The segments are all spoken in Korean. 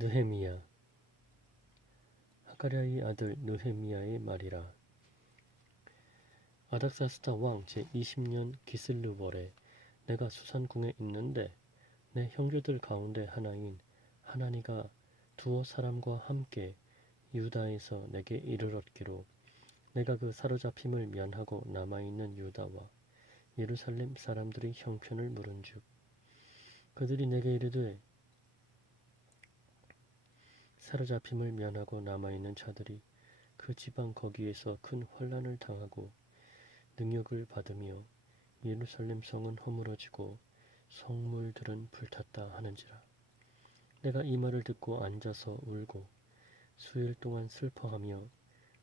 느헤미야. 하가랴의 아들 느헤미야의 말이라. 아닥사스다 왕 제20년 기슬르월에 내가 수산궁에 있는데 내 형제들 가운데 하나인 하나니가 두어 사람과 함께 유다에서 내게 이르렀기로 내가 그 사로잡힘을 면하고 남아있는 유다와 예루살렘 사람들의 형편을 물은즉 그들이 내게 이르되 사로잡힘을 면하고 남아있는 자들이 그 지방 거기에서 큰 환난을 당하고 능욕을 받으며 예루살렘 성은 허물어지고 성물들은 불탔다 하는지라. 내가 이 말을 듣고 앉아서 울고 수일 동안 슬퍼하며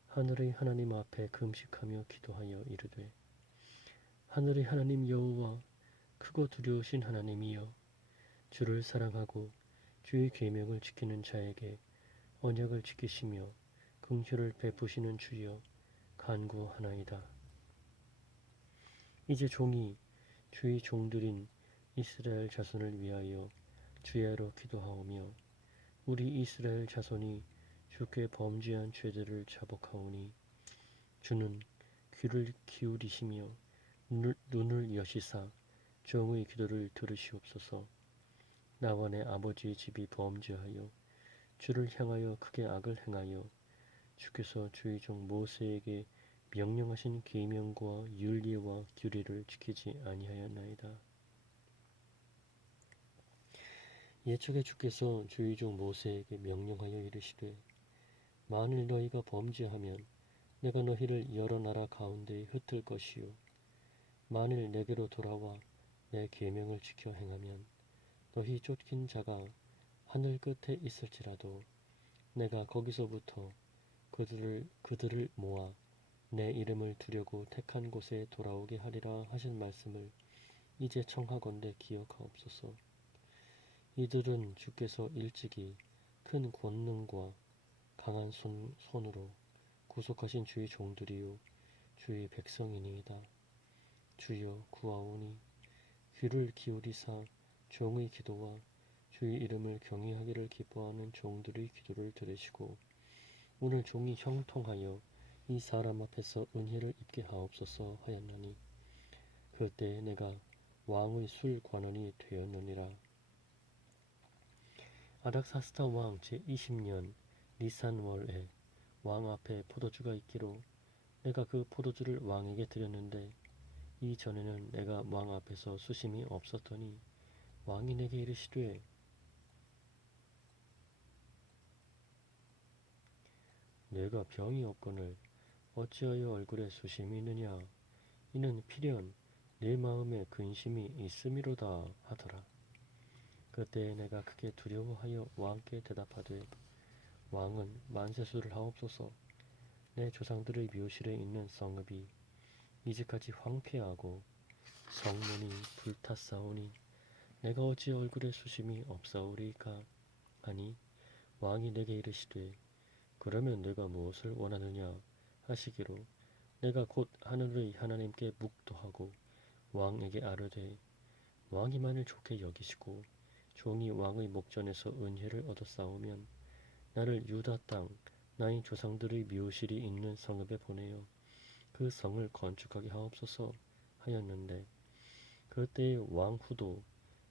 하늘의 하나님 앞에 금식하며 기도하여 이르되 하늘의 하나님 여호와 크고 두려우신 하나님이여 주를 사랑하고 주의 계명을 지키는 자에게 언약을 지키시며 긍휼을 베푸시는 주여 간구하나이다. 이제 종이 주의 종들인 이스라엘 자손을 위하여 주야로 기도하오며 우리 이스라엘 자손이 주께 범죄한 죄들을 자복하오니 주는 귀를 기울이시며 눈을 여시사 종의 기도를 들으시옵소서. 나와 내 아버지의 집이 범죄하여 주를 향하여 크게 악을 행하여 주께서 주의 종 모세에게 명령하신 계명과 율례와 규례를 지키지 아니하였나이다. 예적에 주께서 주의 종 모세에게 명령하여 이르시되 만일 너희가 범죄하면 내가 너희를 여러 나라 가운데에 흩을 것이요 만일 내게로 돌아와 내 계명을 지켜 행하면 너희 쫓긴 자가 하늘 끝에 있을지라도 내가 거기서부터 그들을 모아 내 이름을 두려고 택한 곳에 돌아오게 하리라 하신 말씀을 이제 청하건대 기억하옵소서. 이들은 주께서 일찍이 큰 권능과 강한 손으로 구속하신 주의 종들이요 주의 백성이니이다. 주여 구하오니 귀를 기울이사 종의 기도와 주의 이름을 경외하기를 기뻐하는 종들의 기도를 들으시고 오늘 종이 형통하여 이 사람 앞에서 은혜를 입게 하옵소서 하였나니 그때 내가 왕의 술관원이 되었느니라. 아닥사스다 왕 제20년 니산월에 왕 앞에 포도주가 있기로 내가 그 포도주를 왕에게 드렸는데 이전에는 내가 왕 앞에서 수심이 없었더니 왕이 내게 이르시되 내가 병이 없거늘 어찌하여 얼굴에 수심이 있느냐 이는 필연 내 마음에 근심이 있음이로다 하더라. 그때 내가 크게 두려워하여 왕께 대답하되 왕은 만세수를 하옵소서. 내 조상들의 묘실에 있는 성읍이 이제까지 황폐하고 성문이 불탔사오니 내가 어찌 얼굴에 수심이 없사오리까 하니 왕이 내게 이르시되 그러면 내가 무엇을 원하느냐 하시기로 내가 곧 하늘의 하나님께 묵도하고 왕에게 아뢰되 왕이 만일 좋게 여기시고 종이 왕의 목전에서 은혜를 얻었사오면 나를 유다 땅 나의 조상들의 묘실이 있는 성읍에 보내어 그 성을 건축하게 하옵소서 하였는데 그때에 왕후도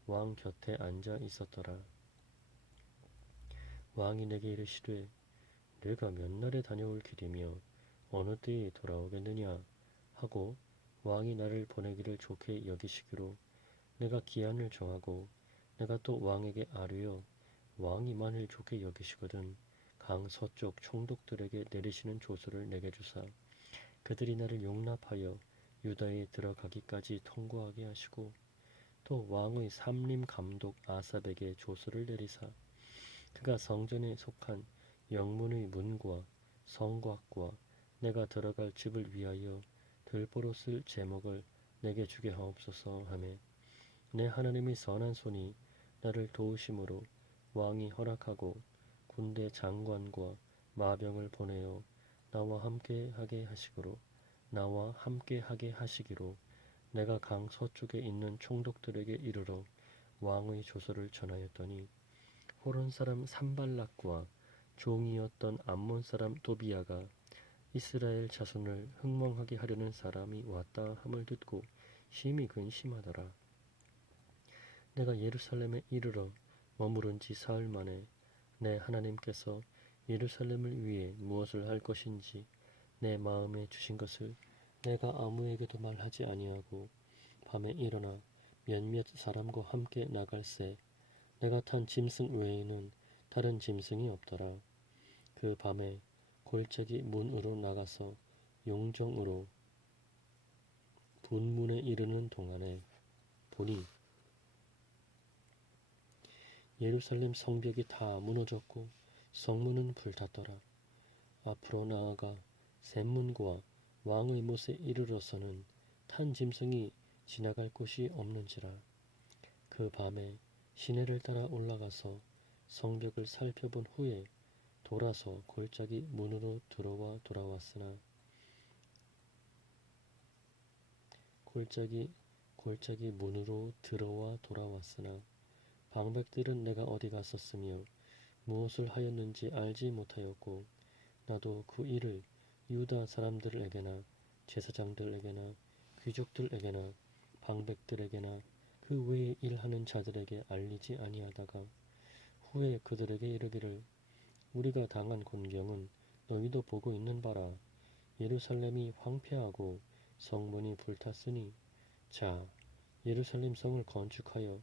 왕 곁에 앉아 있었더라. 왕이 내게 이르시되 내가 몇 날에 다녀올 길이며 어느 때에 돌아오겠느냐 하고 왕이 나를 보내기를 좋게 여기시기로 내가 기한을 정하고 내가 또 왕에게 아뢰어 왕이 만일 좋게 여기시거든 강 서쪽 총독들에게 내리시는 조서를 내게 주사 그들이 나를 용납하여 유다에 들어가기까지 통과하게 하시고 또 왕의 삼림 감독 아삽에게 조서를 내리사 그가 성전에 속한 영문의 문과 성곽과 내가 들어갈 집을 위하여 들보로 쓸 제목을 내게 주게 하옵소서 하매 내 하나님의 선한 손이 나를 도우심으로 왕이 허락하고 군대 장관과 마병을 보내어 나와 함께 하게 하시기로 내가 강 서쪽에 있는 총독들에게 이르러 왕의 조서를 전하였더니 호론 사람 산발락과 종이었던 암몬 사람 도비야가 이스라엘 자손을 흥망하게 하려는 사람이 왔다 함을 듣고 심히 근심하더라. 내가 예루살렘에 이르러 머무른 지 사흘 만에 내 하나님께서 예루살렘을 위해 무엇을 할 것인지 내 마음에 주신 것을 내가 아무에게도 말하지 아니하고 밤에 일어나 몇몇 사람과 함께 나갈새 내가 탄 짐승 외에는 다른 짐승이 없더라. 그 밤에 골짜기 문으로 나가서 용정으로 분문에 이르는 동안에 보니 예루살렘 성벽이 다 무너졌고 성문은 불탔더라. 앞으로 나아가 샘문과 왕의 못에 이르러서는 탄 짐승이 지나갈 곳이 없는지라. 그 밤에 시내를 따라 올라가서 성벽을 살펴본 후에 돌아서 골짜기 문으로 들어와 돌아왔으나 골짜기 문으로 들어와 돌아왔으나 방백들은 내가 어디 갔었으며 무엇을 하였는지 알지 못하였고 나도 그 일을 유다 사람들에게나 제사장들에게나 귀족들에게나 방백들에게나 그 외에 일하는 자들에게 알리지 아니하다가 후에 그들에게 이르기를 우리가 당한 곤경은 너희도 보고 있는 바라. 예루살렘이 황폐하고 성문이 불탔으니 자 예루살렘 성을 건축하여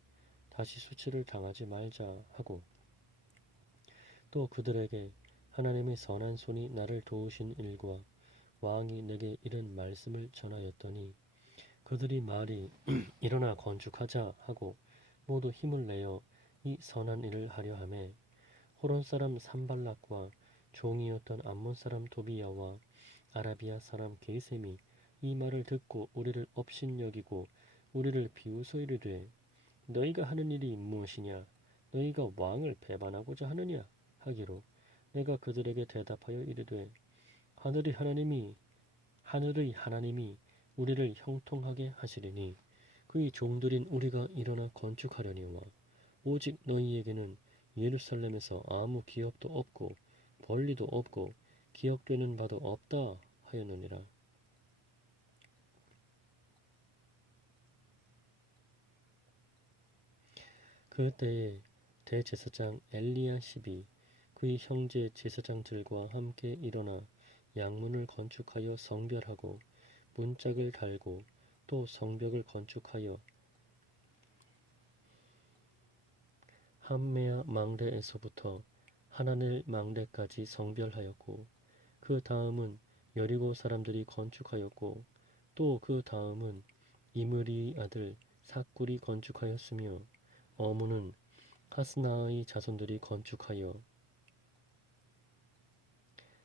다시 수치를 당하지 말자 하고 또 그들에게 하나님의 선한 손이 나를 도우신 일과 왕이 내게 이른 말씀을 전하였더니 그들이 말이 일어나 건축하자 하고 모두 힘을 내어 이 선한 일을 하려 하매 호론 사람 산발락과 종이었던 암몬 사람 도비야와 아라비아 사람 게셈이 이 말을 듣고 우리를 업신여기고 우리를 비웃어 이르되 너희가 하는 일이 무엇이냐 너희가 왕을 배반하고자 하느냐 하기로 내가 그들에게 대답하여 이르되 하늘의 하나님이 우리를 형통하게 하시리니 그의 종들인 우리가 일어나 건축하려니와 오직 너희에게는 예루살렘에서 아무 기업도 없고 권리도 없고 기억되는 바도 없다 하였느니라. 그때에 대제사장 엘리야십이 그의 형제 제사장들과 함께 일어나 양문을 건축하여 성별하고 문짝을 달고 또 성벽을 건축하여 함메아 망대에서부터 하나넬 망대까지 성별하였고 그 다음은 여리고 사람들이 건축하였고 또 그 다음은 이므리의 아들 삭굴이 건축하였으며 어무는 하스나의 자손들이 건축하여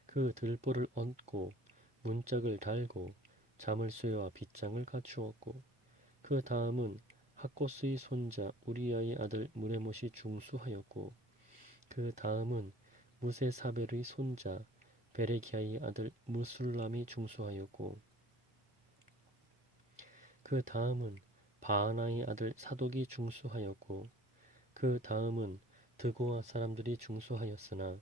그 들보를 얹고 문짝을 달고 자물쇠와 빗장을 갖추었고 그 다음은 학고스의 손자 우리아의 아들 무레못이 중수하였고 그 다음은 무세사벨의 손자 베레기야의 아들 무술람이 중수하였고 그 다음은 바하나의 아들 사독이 중수하였고 그 다음은 드고아 사람들이 중수하였으나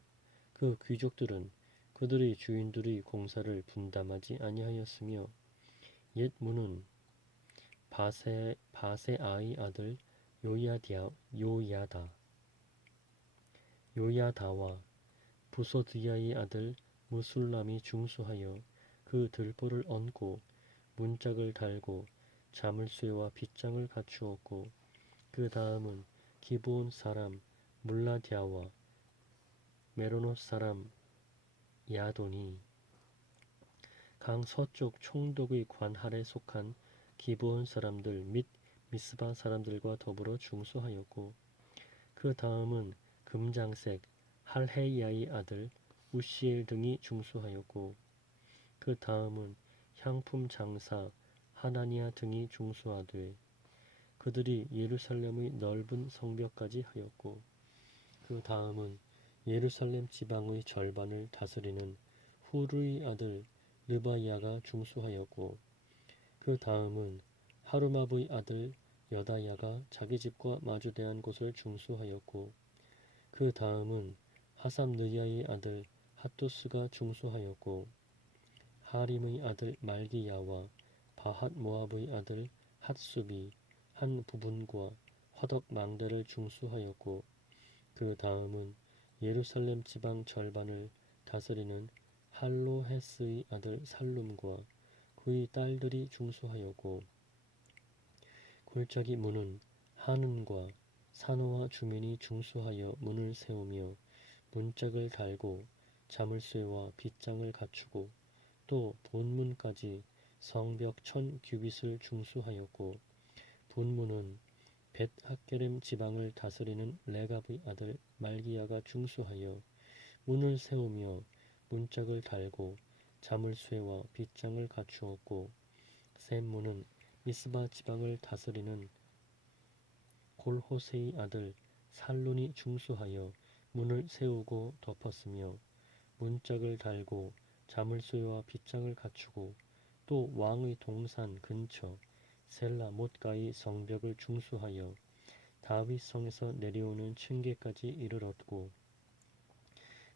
그 귀족들은 그들의 주인들의 공사를 분담하지 아니하였으며 옛 문은 바세아의 아들 요야다와 부소드야의 아들 무술람이 중수하여 그 들보를 얹고 문짝을 달고 자물쇠와 빗장을 갖추었고 그 다음은 기브온 사람 물라디아와 메로노 사람 야돈이 강 서쪽 총독의 관 아래 속한 기브온 사람들 및 미스바 사람들과 더불어 중수하였고 그 다음은 금장색 할헤이야의 아들 우시엘 등이 중수하였고 그 다음은 향품 장사 하나니아 등이 중수하되 그들이 예루살렘의 넓은 성벽까지 하였고 그 다음은 예루살렘 지방의 절반을 다스리는 후르의 아들 르바야가 중수하였고 그 다음은 하루마브의 아들 여다야가 자기 집과 마주대한 곳을 중수하였고 그 다음은 하삼느야의 아들 핫도스가 중수하였고 하림의 아들 말기야와 바핫 모압의 아들 핫숲이 한 부분과 화덕 망대를 중수하였고 그 다음은 예루살렘 지방 절반을 다스리는 할로헤스의 아들 살룸과 그의 딸들이 중수하였고 골짜기 문은 하는과 산호와 주민이 중수하여 문을 세우며 문짝을 달고 자물쇠와 빗장을 갖추고 또 본문까지 성벽 1000규빗을 중수하였고 본문은 벳 학게렘 지방을 다스리는 레갑의 아들 말기야가 중수하여 문을 세우며 문짝을 달고 자물쇠와 빗장을 갖추었고 샘문은 미스바 지방을 다스리는 골호세의 아들 살룬이 중수하여 문을 세우고 덮었으며 문짝을 달고 자물쇠와 빗장을 갖추고 또 왕의 동산 근처 셀라 못가의 성벽을 중수하여 다윗 성에서 내려오는 층계까지 이르렀고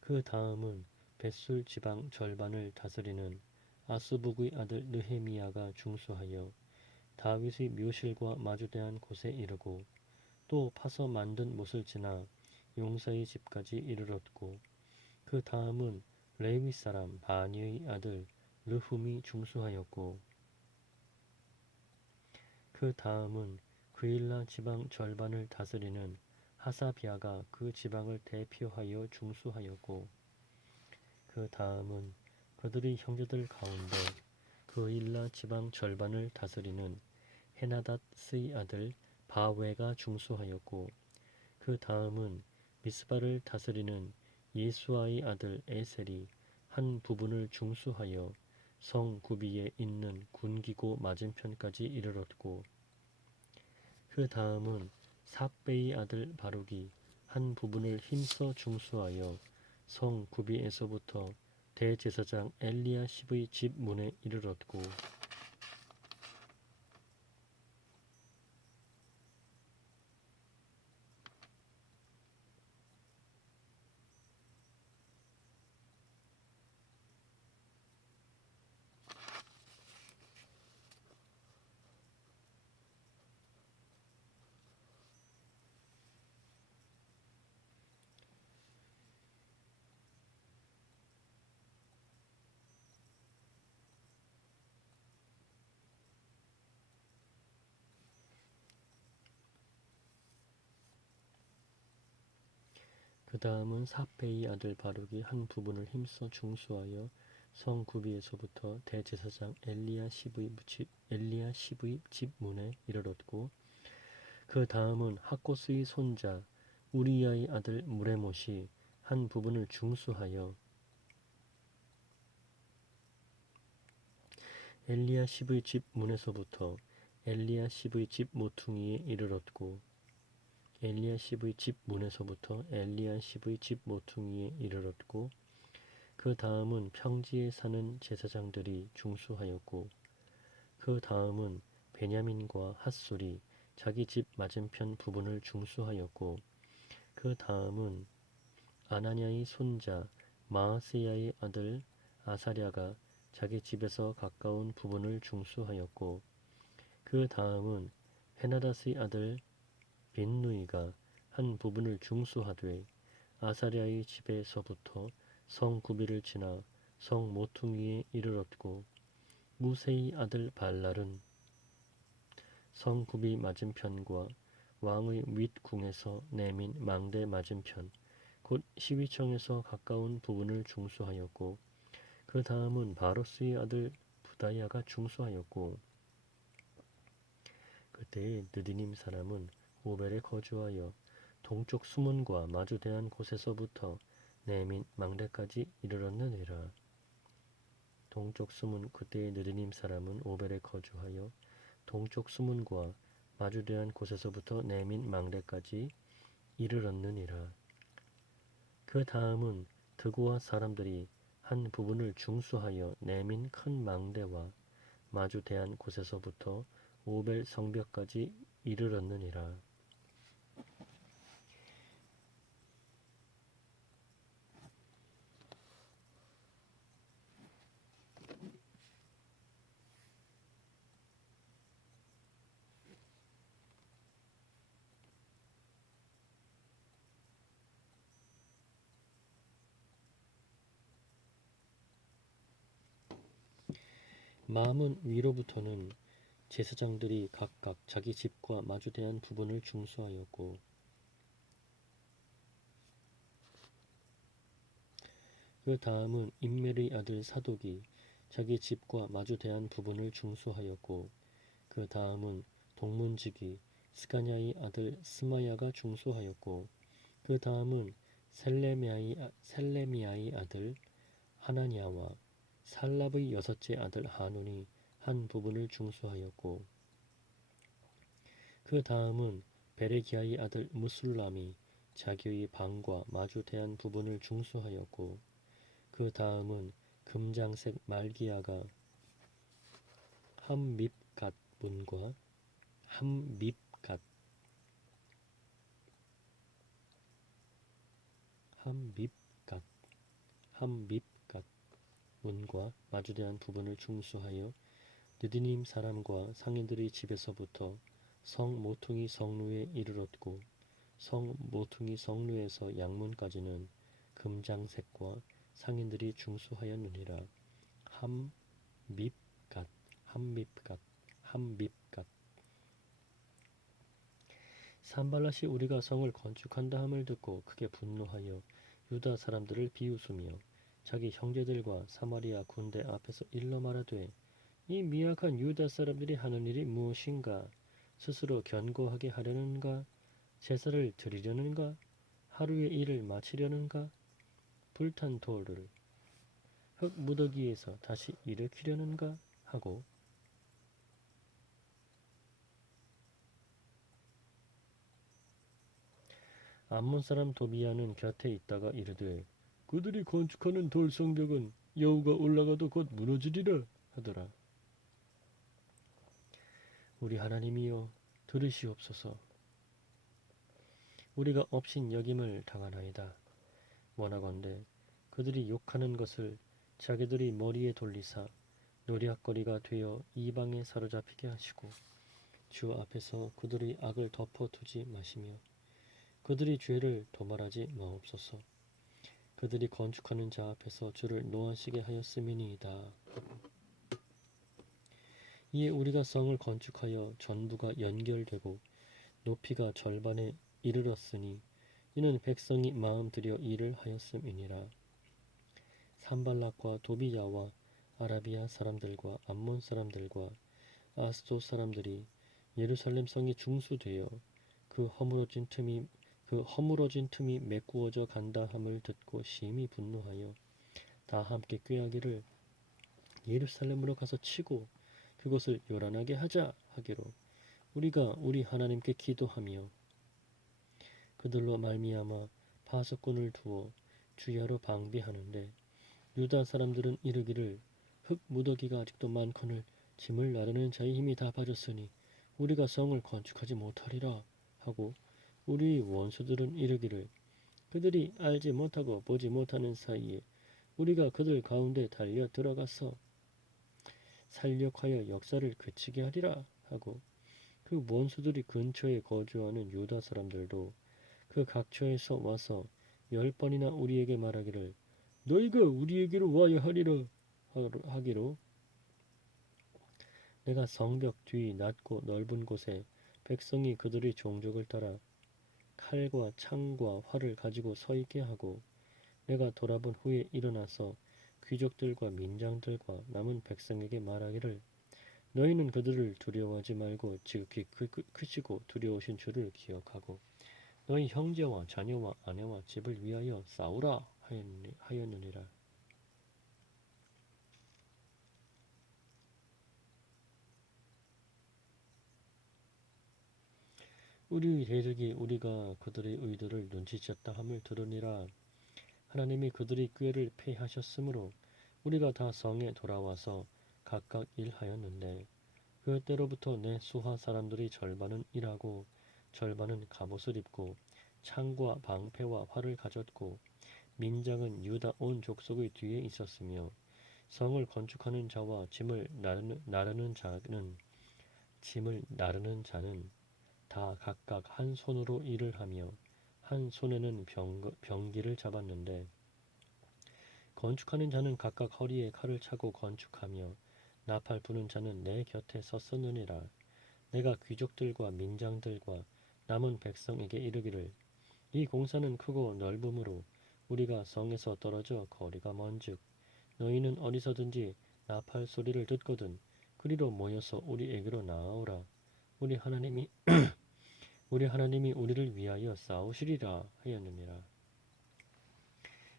그 다음은 벳술 지방 절반을 다스리는 아스북의 아들 느헤미야가 중수하여 다윗의 묘실과 마주대한 곳에 이르고 또 파서 만든 못을 지나 용사의 집까지 이르렀고 그 다음은 레위 사람 바니의 아들 르훔이 중수하였고 그 다음은 그일라 지방 절반을 다스리는 하사비아가 그 지방을 대표하여 중수하였고 그 다음은 그들의 형제들 가운데 그일라 지방 절반을 다스리는 헤나닷의 아들 바웨가 중수하였고 그 다음은 미스바를 다스리는 예수아의 아들 에셀이 한 부분을 중수하여 성 구비에 있는 군기고 맞은편까지 이르렀고 그 다음은 삽베의 아들 바룩이 한 부분을 힘써 중수하여 성 구비에서부터 대제사장 엘리야십의 집 문에 이르렀고 그 다음은 삽베의 아들 바룩이 한 부분을 힘써 중수하여 성 구비에서부터 대제사장 엘리야십의 집 문에 이르렀고 그 다음은 학고스의 손자 우리야의 아들 무레못이 한 부분을 중수하여 엘리야십의 집 문에서부터 엘리야십의 집 모퉁이에 이르렀고 엘리야십의 집 문에서부터 엘리야십의 집 모퉁이에 이르렀고 그 다음은 평지에 사는 제사장들이 중수하였고 그 다음은 베냐민과 핫솔이 자기 집 맞은편 부분을 중수하였고 그 다음은 아나냐의 손자 마아세야의 아들 아사랴가 자기 집에서 가까운 부분을 중수하였고 그 다음은 헤나닷의 아들 빈누이가 한 부분을 중수하되 아사랴의 집에서부터 성 구비를 지나 성 모퉁이에 이르렀고 무세의 아들 발랄은 성 구비 맞은편과 왕의 윗궁에서 내민 망대 맞은편 곧 시위청에서 가까운 부분을 중수하였고 그 다음은 바로스의 아들 부다야가 중수하였고 그때의 느디님 사람은 오벨에 거주하여 동쪽 수문과 마주대한 곳에서부터 내민 망대까지 이르렀느니라. 동쪽 수문 그때의 느디님 사람은 오벨에 거주하여 동쪽 수문과 마주대한 곳에서부터 내민 망대까지 이르렀느니라. 그 다음은 드고아 사람들이 한 부분을 중수하여 내민 큰 망대와 마주대한 곳에서부터 오벨 성벽까지 이르렀느니라. 마문 위로부터는 제사장들이 각각 자기 집과 마주대한 부분을 중수하였고 그 다음은 임멜의 아들 사독이 자기 집과 마주대한 부분을 중수하였고 그 다음은 동문지기 스가냐의 아들 스마야가 중수하였고 그 다음은 셀레미야의 아들 하나냐와 살랍의 여섯째 아들 하논이 한 부분을 중수하였고 그 다음은 베레기야의 아들 무술람이 자기의 방과 마주대한 부분을 중수하였고 그 다음은 금장색 말기야가 함밉갓 문과 함밉갓 함밉갓 함밉갓 문과 마주대한 부분을 중수하여 느디님 사람과 상인들의 집에서부터 성 모퉁이 성루에 이르렀고 성 모퉁이 성루에서 양문까지는 금장색과 상인들이 중수하였느니라. 함밉갓 함밉갓 함밉갓 산발랏이 우리가 성을 건축한다 함을 듣고 크게 분노하여 유다 사람들을 비웃으며 자기 형제들과 사마리아 군대 앞에서 일러 말하되 이 미약한 유다 사람들이 하는 일이 무엇인가? 스스로 견고하게 하려는가? 제사를 드리려는가? 하루의 일을 마치려는가? 불탄 돌을 흙 무더기에서 다시 일으키려는가? 하고 암몬 사람 도비야는 곁에 있다가 이르되 그들이 건축하는 돌 성벽은 여우가 올라가도 곧 무너지리라 하더라. 우리 하나님이여 들으시옵소서. 우리가 업신 여김을 당하나이다. 원하건대 그들이 욕하는 것을 자기들이 머리에 돌리사 노략거리가 되어 이방에 사로잡히게 하시고 주 앞에서 그들의 악을 덮어두지 마시며 그들이 죄를 도말하지 마옵소서. 그들이 건축하는 자 앞에서 주를 노하시게 하였음이니이다. 이에 우리가 성을 건축하여 전부가 연결되고 높이가 절반에 이르렀으니 이는 백성이 마음 들여 일을 하였음이니라. 산발락과 도비야와 아라비아 사람들과 암몬 사람들과 아스돗 사람들이 예루살렘 성이 중수되어 그 허물어진 틈이 메꾸어져 간다 함을 듣고 심히 분노하여 다 함께 꾀하기를 예루살렘으로 가서 치고 그곳을 요란하게 하자 하기로 우리가 우리 하나님께 기도하며 그들로 말미암아 파수꾼을 두어 주야로 방비하는데 유다 사람들은 이르기를 흙 무더기가 아직도 많거늘 짐을 나르는 자의 힘이 다 빠졌으니 우리가 성을 건축하지 못하리라 하고 우리 원수들은 이르기를 그들이 알지 못하고 보지 못하는 사이에 우리가 그들 가운데 달려 들어가서 살력하여 역사를 그치게 하리라 하고 그 원수들이 근처에 거주하는 유다 사람들도 그 각처에서 와서 10번이나 우리에게 말하기를 너희가 우리에게로 와야 하리라 하기로 내가 성벽 뒤 낮고 넓은 곳에 백성이 그들의 종족을 따라 칼과 창과 활을 가지고 서 있게 하고 내가 돌아본 후에 일어나서 귀족들과 민장들과 남은 백성에게 말하기를 너희는 그들을 두려워하지 말고 지극히 크시고 두려우신 주를 기억하고 너희 형제와 자녀와 아내와 집을 위하여 싸우라 하였느니라. 우리 대적이 우리가 그들의 의도를 눈치챘다 함을 들으니라. 하나님이 그들의 꾀를 패하셨으므로 우리가 다 성에 돌아와서 각각 일하였는데 그때로부터 내 수하 사람들이 절반은 일하고 절반은 갑옷을 입고 창과 방패와 활을 가졌고 민장은 유다 온 족속의 뒤에 있었으며 성을 건축하는 자와 짐을 나르는 자는 다 각각 한 손으로 일을 하며 한 손에는 병기를 잡았는데 건축하는 자는 각각 허리에 칼을 차고 건축하며 나팔 부는 자는 내 곁에 섰었느니라. 내가 귀족들과 민장들과 남은 백성에게 이르기를 이 공사는 크고 넓음으로 우리가 성에서 떨어져 거리가 먼즉 너희는 어디서든지 나팔 소리를 듣거든 그리로 모여서 우리에게로 나아오라. 우리 하나님이 우리를 위하여 싸우시리라 하였느니라.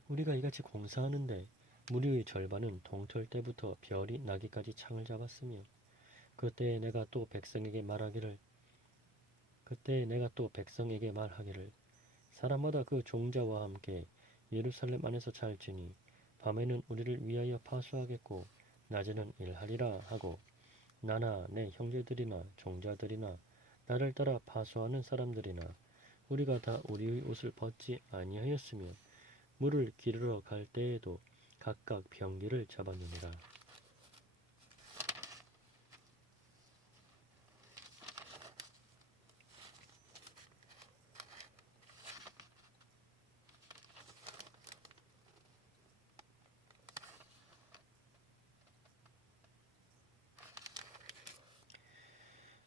우리가 이같이 공사하는데 무리의 절반은 동틀 때부터 별이 나기까지 창을 잡았으며 그때에 내가 또 백성에게 말하기를 사람마다 그 종자와 함께 예루살렘 안에서 잘지니 밤에는 우리를 위하여 파수하겠고 낮에는 일하리라 하고 나나 내 형제들이나 종자들이나 나를 따라 파수하는 사람들이나 우리가 다 우리의 옷을 벗지 아니하였으며 물을 기르러 갈 때에도 각각 병기를 잡았느니라.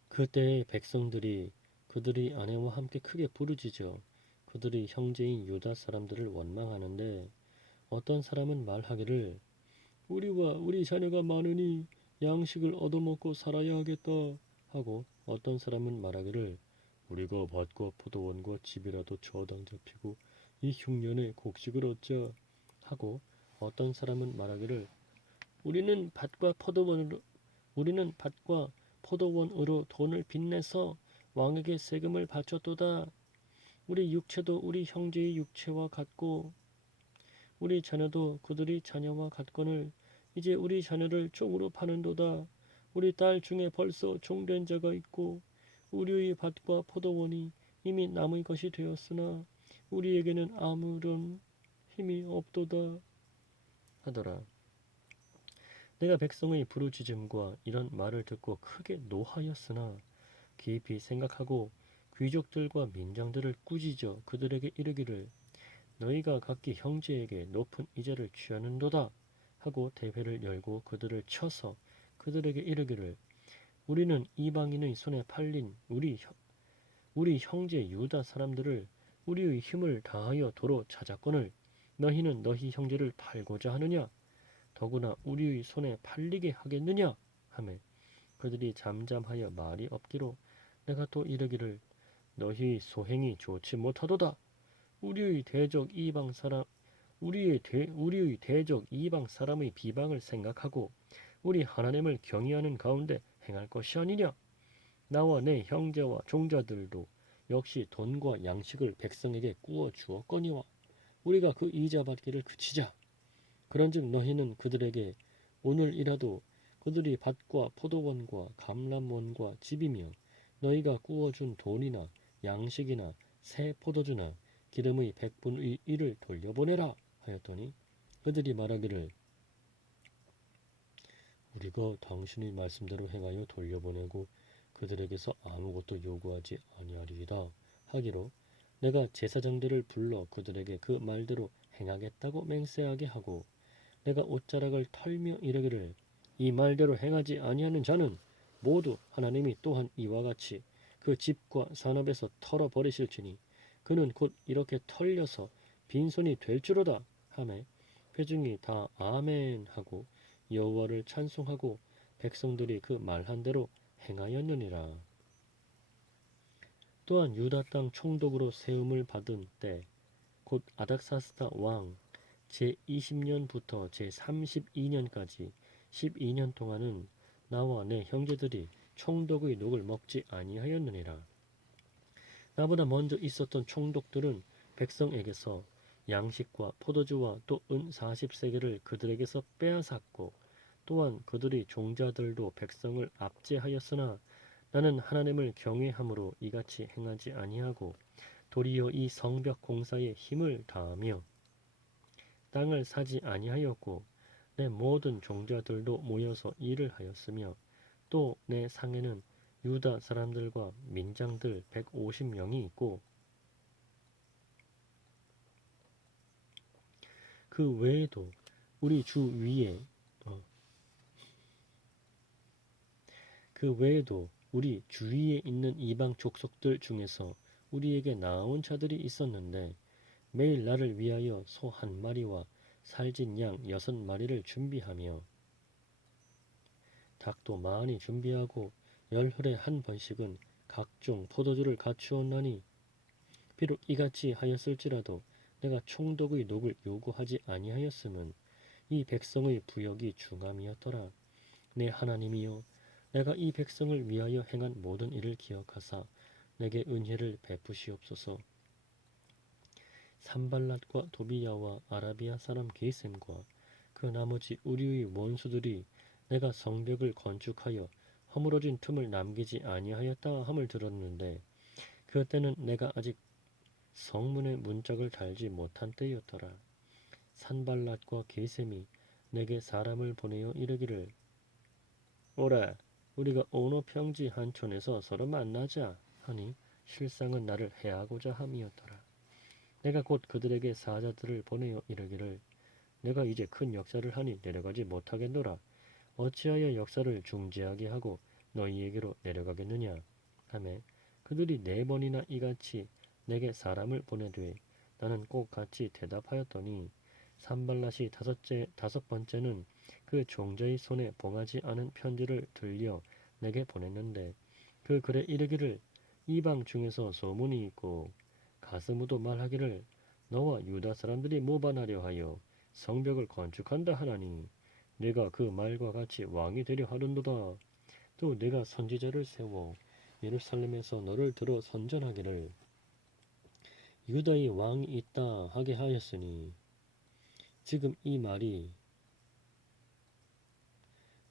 그때의 백성들이 그들의 아내와 함께 크게 부르짖어 그들의 형제인 유다 사람들을 원망하는데 어떤 사람은 말하기를 우리와 우리 자녀가 많으니 양식을 얻어먹고 살아야 하겠다 하고 어떤 사람은 말하기를 우리가 밭과 포도원과 집이라도 저당 잡히고 이 흉년에 곡식을 얻자 하고 어떤 사람은 말하기를 우리는 밭과 포도원으로 돈을 빚내서 왕에게 세금을 바쳤도다. 우리 육체도 우리 형제의 육체와 같고 우리 자녀도 그들의 자녀와 같거늘 이제 우리 자녀를 종으로 파는도다. 우리 딸 중에 벌써 종된 자가 있고 우리의 밭과 포도원이 이미 남의 것이 되었으나 우리에게는 아무런 힘이 없도다 하더라. 내가 백성의 부르짖음과 이런 말을 듣고 크게 노하였으나 깊이 생각하고 귀족들과 민장들을 꾸짖어 그들에게 이르기를 너희가 각기 형제에게 높은 이자를 취하는도다 하고 대회를 열고 그들을 쳐서 그들에게 이르기를 우리는 이방인의 손에 팔린 우리 형제 유다 사람들을 우리의 힘을 다하여 도로 찾았거늘 너희는 너희 형제를 팔고자 하느냐 더구나 우리의 손에 팔리게 하겠느냐 하매 그들이 잠잠하여 말이 없기로 내가 또 이르기를 너희 소행이 좋지 못하도다 우리의 대적 이방 사람의 비방을 생각하고 우리 하나님을 경외하는 가운데 행할 것이 아니냐 나와 내 형제와 종자들도 역시 돈과 양식을 백성에게 구워 주었거니와 우리가 그 이자 받기를 그치자 그런즉 너희는 그들에게 오늘이라도 그들이 밭과 포도원과 감람원과 집이며 너희가 구워준 돈이나 양식이나 새 포도주나 기름의 100분의 1을 돌려보내라 하였더니 그들이 말하기를 우리가 당신의 말씀대로 행하여 돌려보내고 그들에게서 아무것도 요구하지 아니하리이다 하기로 내가 제사장들을 불러 그들에게 그 말대로 행하겠다고 맹세하게 하고 내가 옷자락을 털며 이르기를 이 말대로 행하지 아니하는 자는 모두 하나님이 또한 이와 같이 그 집과 산업에서 털어버리실지니 그는 곧 이렇게 털려서 빈손이 될 줄로다 하매 회중이 다 아멘 하고 여호와를 찬송하고 백성들이 그 말한 대로 행하였느니라. 또한 유다 땅 총독으로 세움을 받은 때 곧 아닥사스다 왕 제20년부터 제32년까지 12년 동안은 나와 내 형제들이 총독의 녹을 먹지 아니하였느니라. 나보다 먼저 있었던 총독들은 백성에게서 양식과 포도주와 또 은 40세겔을 그들에게서 빼앗았고 또한 그들의 종자들도 백성을 압제하였으나 나는 하나님을 경외함으로 이같이 행하지 아니하고 도리어 이 성벽 공사에 힘을 다하며 땅을 사지 아니하였고 내 모든 종자들도 모여서 일을 하였으며 또 내 상에는 유다 사람들과 민장들 150명이 있고 그 외에도 우리 주 위에 그 외에도 우리 주위에 있는 이방 족속들 중에서 우리에게 나아온 자들이 있었는데 매일 나를 위하여 소 한 마리와 살진 양 6마리를 준비하며 닭도 많이 준비하고 열흘에 한 번씩은 각종 포도주를 갖추었나니 비록 이같이 하였을지라도 내가 총독의 녹을 요구하지 아니하였음은 이 백성의 부역이 중함이었더라. 내 하나님이여, 내가 이 백성을 위하여 행한 모든 일을 기억하사 내게 은혜를 베푸시옵소서. 산발랏과 도비야와 아라비아 사람 게셈과 그 나머지 우리의 원수들이 내가 성벽을 건축하여 허물어진 틈을 남기지 아니하였다 함을 들었는데 그때는 내가 아직 성문에 문짝을 달지 못한 때였더라. 산발랏과 게셈이 내게 사람을 보내어 이르기를 오라 우리가 오노 평지 한촌에서 서로 만나자 하니 실상은 나를 해하고자 함이었더라. 내가 곧 그들에게 사자들을 보내어 이르기를 내가 이제 큰 역사를 하니 내려가지 못하겠노라. 어찌하여 역사를 중지하게 하고 너희에게로 내려가겠느냐 하매 그들이 4번이나 이같이 내게 사람을 보내되 나는 꼭 같이 대답하였더니 산발랏이 다섯 번째는 그 종자의 손에 봉하지 않은 편지를 들려 내게 보냈는데 그 글에 이르기를 이방 중에서 소문이 있고 가스무도 말하기를 너와 유다 사람들이 모반하려 하여 성벽을 건축한다 하나니 내가 그 말과 같이 왕이 되려 하는도다. 또 내가 선지자를 세워 예루살렘에서 너를 들어 선전하기를 유다의 왕이 있다 하게 하였으니 지금 이 말이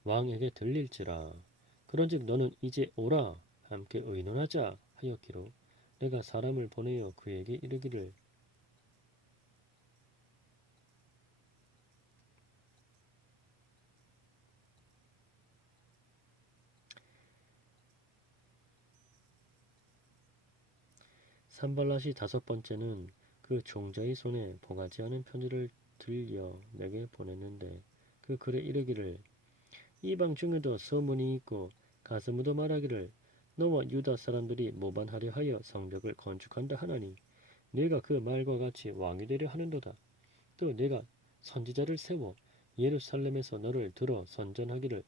왕에게 들릴지라. 그런즉 너는 이제 오라 함께 의논하자 하였기로 내가 사람을 보내어 그에게 이르기를 산발랏이 5번째는 그 종자의 손에 봉하지 않은 편지를 들려 내게 보냈는데 그 글에 이르기를 이방 중에도 소문이 있고 가스무도 말하기를 너와 유다 사람들이 모반하려 하여 성벽을 건축한다 하나니 네가 그 말과 같이 왕이 되려 하는도다. 또 내가 선지자를 세워 예루살렘에서 너를 들어 선전하기를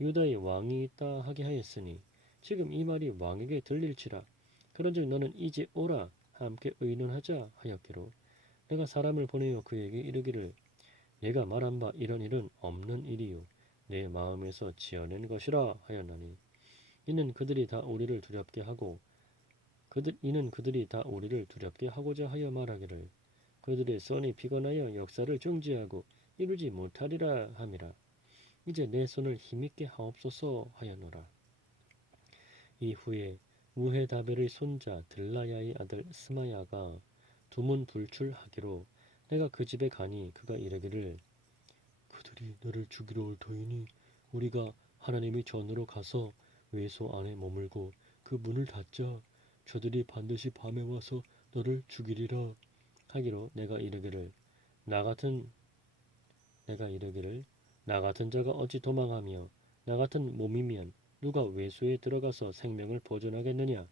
유다의 왕이 있다 하게 하였으니 지금 이 말이 왕에게 들릴지라. 그런즉 너는 이제 오라 함께 의논하자 하였기로 내가 사람을 보내어 그에게 이르기를 내가 말한 바 이런 일은 없는 일이요 내 마음에서 지어낸 것이라 하였나니 이는 그들이 다 우리를 두렵게 하고자 하여 말하기를 그들의 son이 피곤하여 역사를 중지하고 이루지 못하리라 함이라. 이제 내 손을 힘있게 하옵소서 하였노라. 이후에 우헤다벨의 손자 들라야의 아들 스마야가 두문불출하기로 내가 그 집에 가니 그가 이르기를 그들이 너를 죽이러 올 터이니 우리가 하나님의 전으로 가서 외소 안에 머물고 그 문을 닫자. 저들이 반드시 밤에 와서 너를 죽이리라 하기로 나 같은 나 같은 자가 어찌 도망하며 나 같은 몸이면 누가 외소에 들어가서 생명을 보존하겠느냐.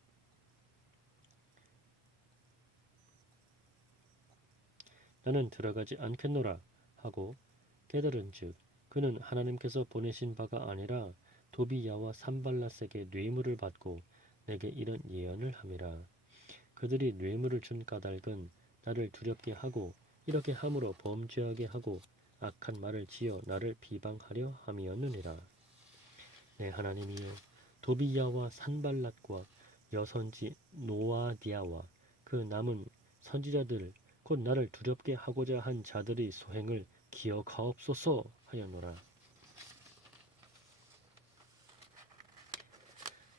나는 들어가지 않겠노라 하고 깨달은즉 그는 하나님께서 보내신 바가 아니라 도비야와 산발랏에게 뇌물을 받고 내게 이런 예언을 함이라. 그들이 뇌물을 준 까닭은 나를 두렵게 하고 이렇게 함으로 범죄하게 하고 악한 말을 지어 나를 비방하려 함이었느니라. 내 하나님이여 도비야와 산발랏과 여선지 노아디아와 그 남은 선지자들 곧 나를 두렵게 하고자 한 자들의 소행을 기억하옵소서 하였노라.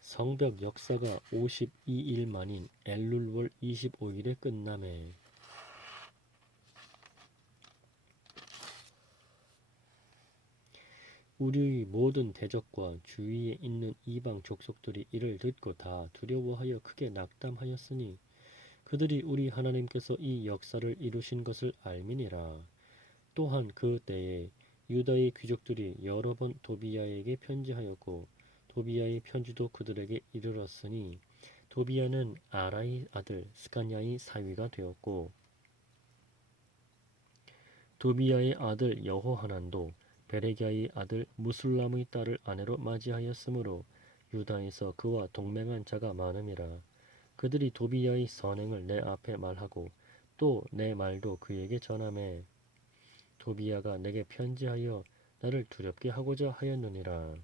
성벽 역사가 52일 만인 엘룰월 25일에 끝남에 우리의 모든 대적과 주위에 있는 이방 족속들이 이를 듣고 다 두려워하여 크게 낙담하였으니 그들이 우리 하나님께서 이 역사를 이루신 것을 알미니라. 또한 그 때에 유다의 귀족들이 여러 번 도비야에게 편지하였고 도비야의 편지도 그들에게 이르렀으니 도비야는 아라의 아들 스가냐의 사위가 되었고 도비야의 아들 여호하난도 베레기야의 아들 무술람의 딸을 아내로 맞이하였으므로 유다에서 그와 동맹한 자가 많음이라. 그들이 도비야의 선행을 내 앞에 말하고 또 내 말도 그에게 전하매 도비야가 내게 편지하여 나를 두렵게 하고자 하였느니라.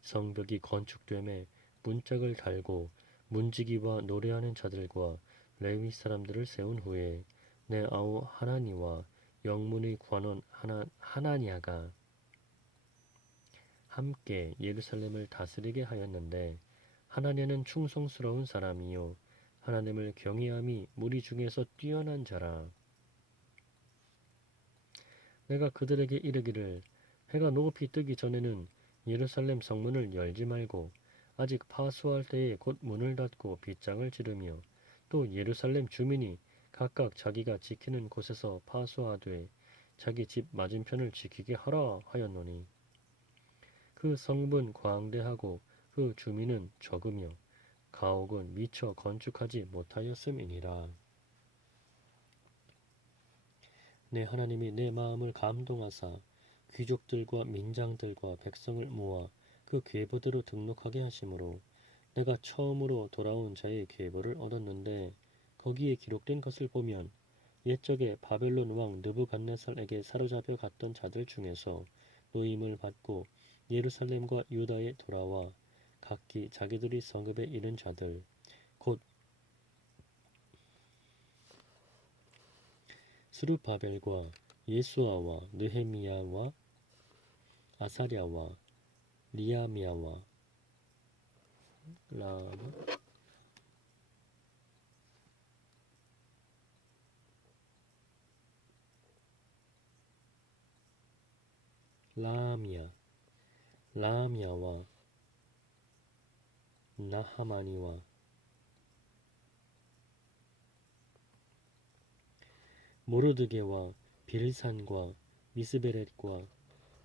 성벽이 건축되매 문짝을 달고 문지기와 노래하는 자들과 레위 사람들을 세운 후에 내 아우 하나니와 영문의 관원 하나니아가 함께 예루살렘을 다스리게 하였는데 하나니아는 충성스러운 사람이요 하나님을 경외함이 무리 중에서 뛰어난 자라. 내가 그들에게 이르기를 해가 높이 뜨기 전에는 예루살렘 성문을 열지 말고 아직 파수할 때에 곧 문을 닫고 빗장을 지르며 또 예루살렘 주민이 각각 자기가 지키는 곳에서 파수하되 자기 집 맞은편을 지키게 하라 하였노니 그 성문 광대하고 그 주민은 적으며 가옥은 미처 건축하지 못하였음이니라. 내 하나님이 내 마음을 감동하사 귀족들과 민장들과 백성을 모아 그 계보대로 등록하게 하심으로 내가 처음으로 돌아온 자의 계보를 얻었는데 거기에 기록된 것을 보면 옛적에 바벨론 왕 느부갓네살에게 사로잡혀 갔던 자들 중에서 노임을 받고 예루살렘과 유다에 돌아와 각기 자기들이 성읍에 이른 자들 곧 스룹바벨과 예수아와 느헤미야와 아사랴와 리아미야와 라미야 라미야와 나하마니와 모르드게와 빌산과 미스베렛과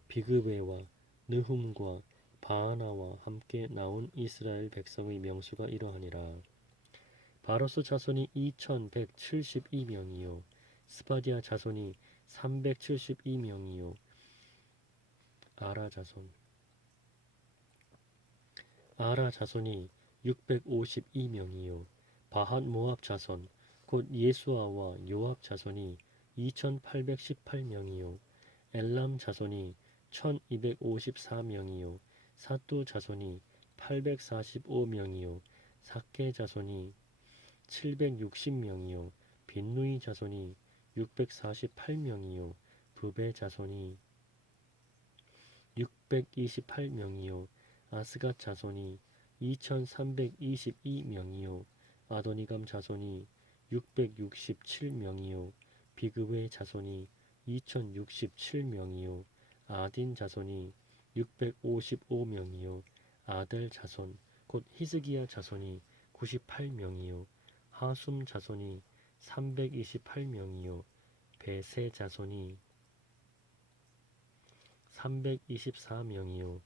비그베와 느훔과 바하나와 함께 나온 이스라엘 백성의 명수가 이러하니라. 바로스 자손이 2172명이요 스바디아 자손이 372명이요 아라 자손이 652명이요 바핫 모압 자손 곧 예수아와 요압 자손이 2818명이요 엘람 자손이 1254명이요 사또 자손이 845명이요 사케 자손이 760명이요 빈누이 자손이 648명이요 부베 자손이 628명이요 아스갓 자손이 2322명이요 아도니감 자손이 667명이요 비그웨 자손이 2067명이요 아딘 자손이 655명이요 아델 자손 곧 히스기야 자손이 98명이요 하숨 자손이 328명이요 베세 자손이 324명이요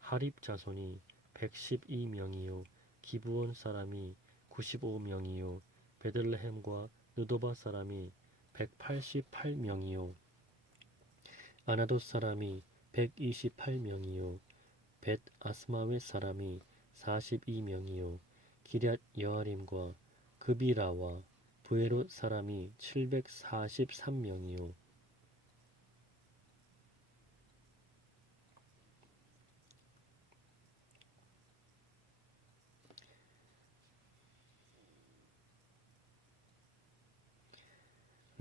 하립 자손이 112명이요 기브온 사람이 95명이요 베들레헴과 느도바 사람이 188명이요 아나돗 사람이 128명이요 벳 아스마웨 사람이 42명이요 기럇 여아림과 그비라와 부에롯 사람이 743명이요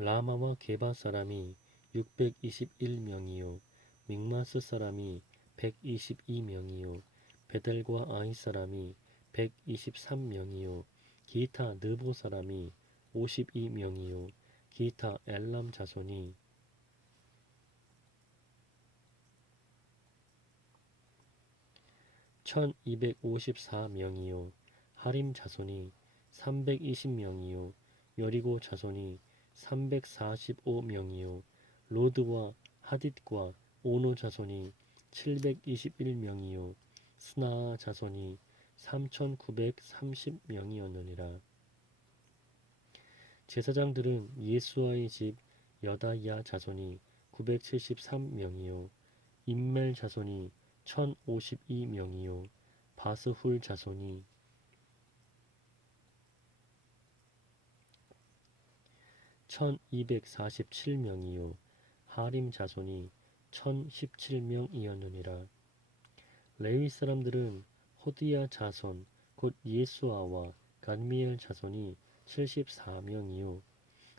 라마와 게바 사람이 621명이요 믹마스 사람이 122명이요 베델과 아이 사람이 123명이요 기타 느보 사람이 52명이요 기타 엘람 자손이 1254명이요 하림 자손이 320명이요 여리고 자손이 345명이요 로드와 하딧과 오노 자손이 721명이요 스나 자손이 3930명이었느니라. 제사장들은 예수아의 집 여다야 자손이 973명이요 임멜 자손이 1052명이요 바스훌 자손이 1247명이요 하림 자손이 1017명이었느니라. 레위 사람들은 호디야 자손 곧 예수아와 간미엘 자손이 74명이요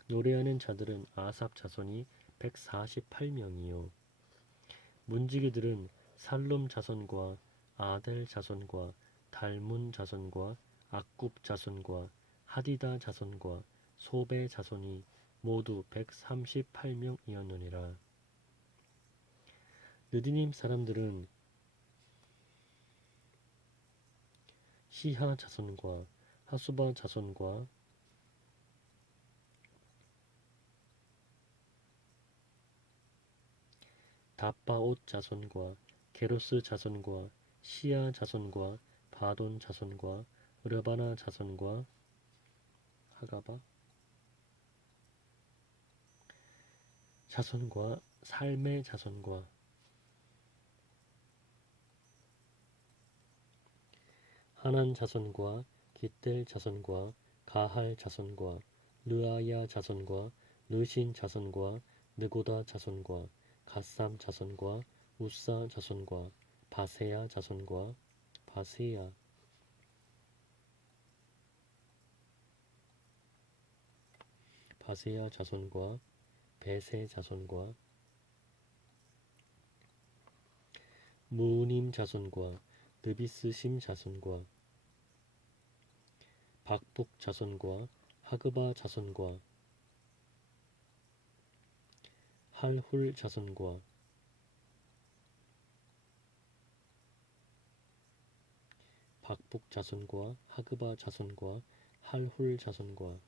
노래하는 자들은 아삽 자손이 148명이요 문지기들은 살룸 자손과 아델 자손과 달문 자손과 악굽 자손과 하디다 자손과 소베 자손이 모두 138명이었느니라. 느디님 사람들은 시하 자손과 하수바 자손과 다바옷 자손과 게로스 자손과 시야 자손과 바돈 자손과 르바나 자손과 하가바 자손과 살메 자손과 하난 자손과 깃델 자손과 가할 자손과 르아야 자손과 르신 자손과 느고다 자손과 갓삼 자손과 우사 자손과 바세야 자손과 바세야 자손과 베세 자손과 무님 자손과 느비스심 자손과 박북 자손과 하그바 자손과 할훌 자손과 박북 자손과 하그바 자손과 할훌 자손과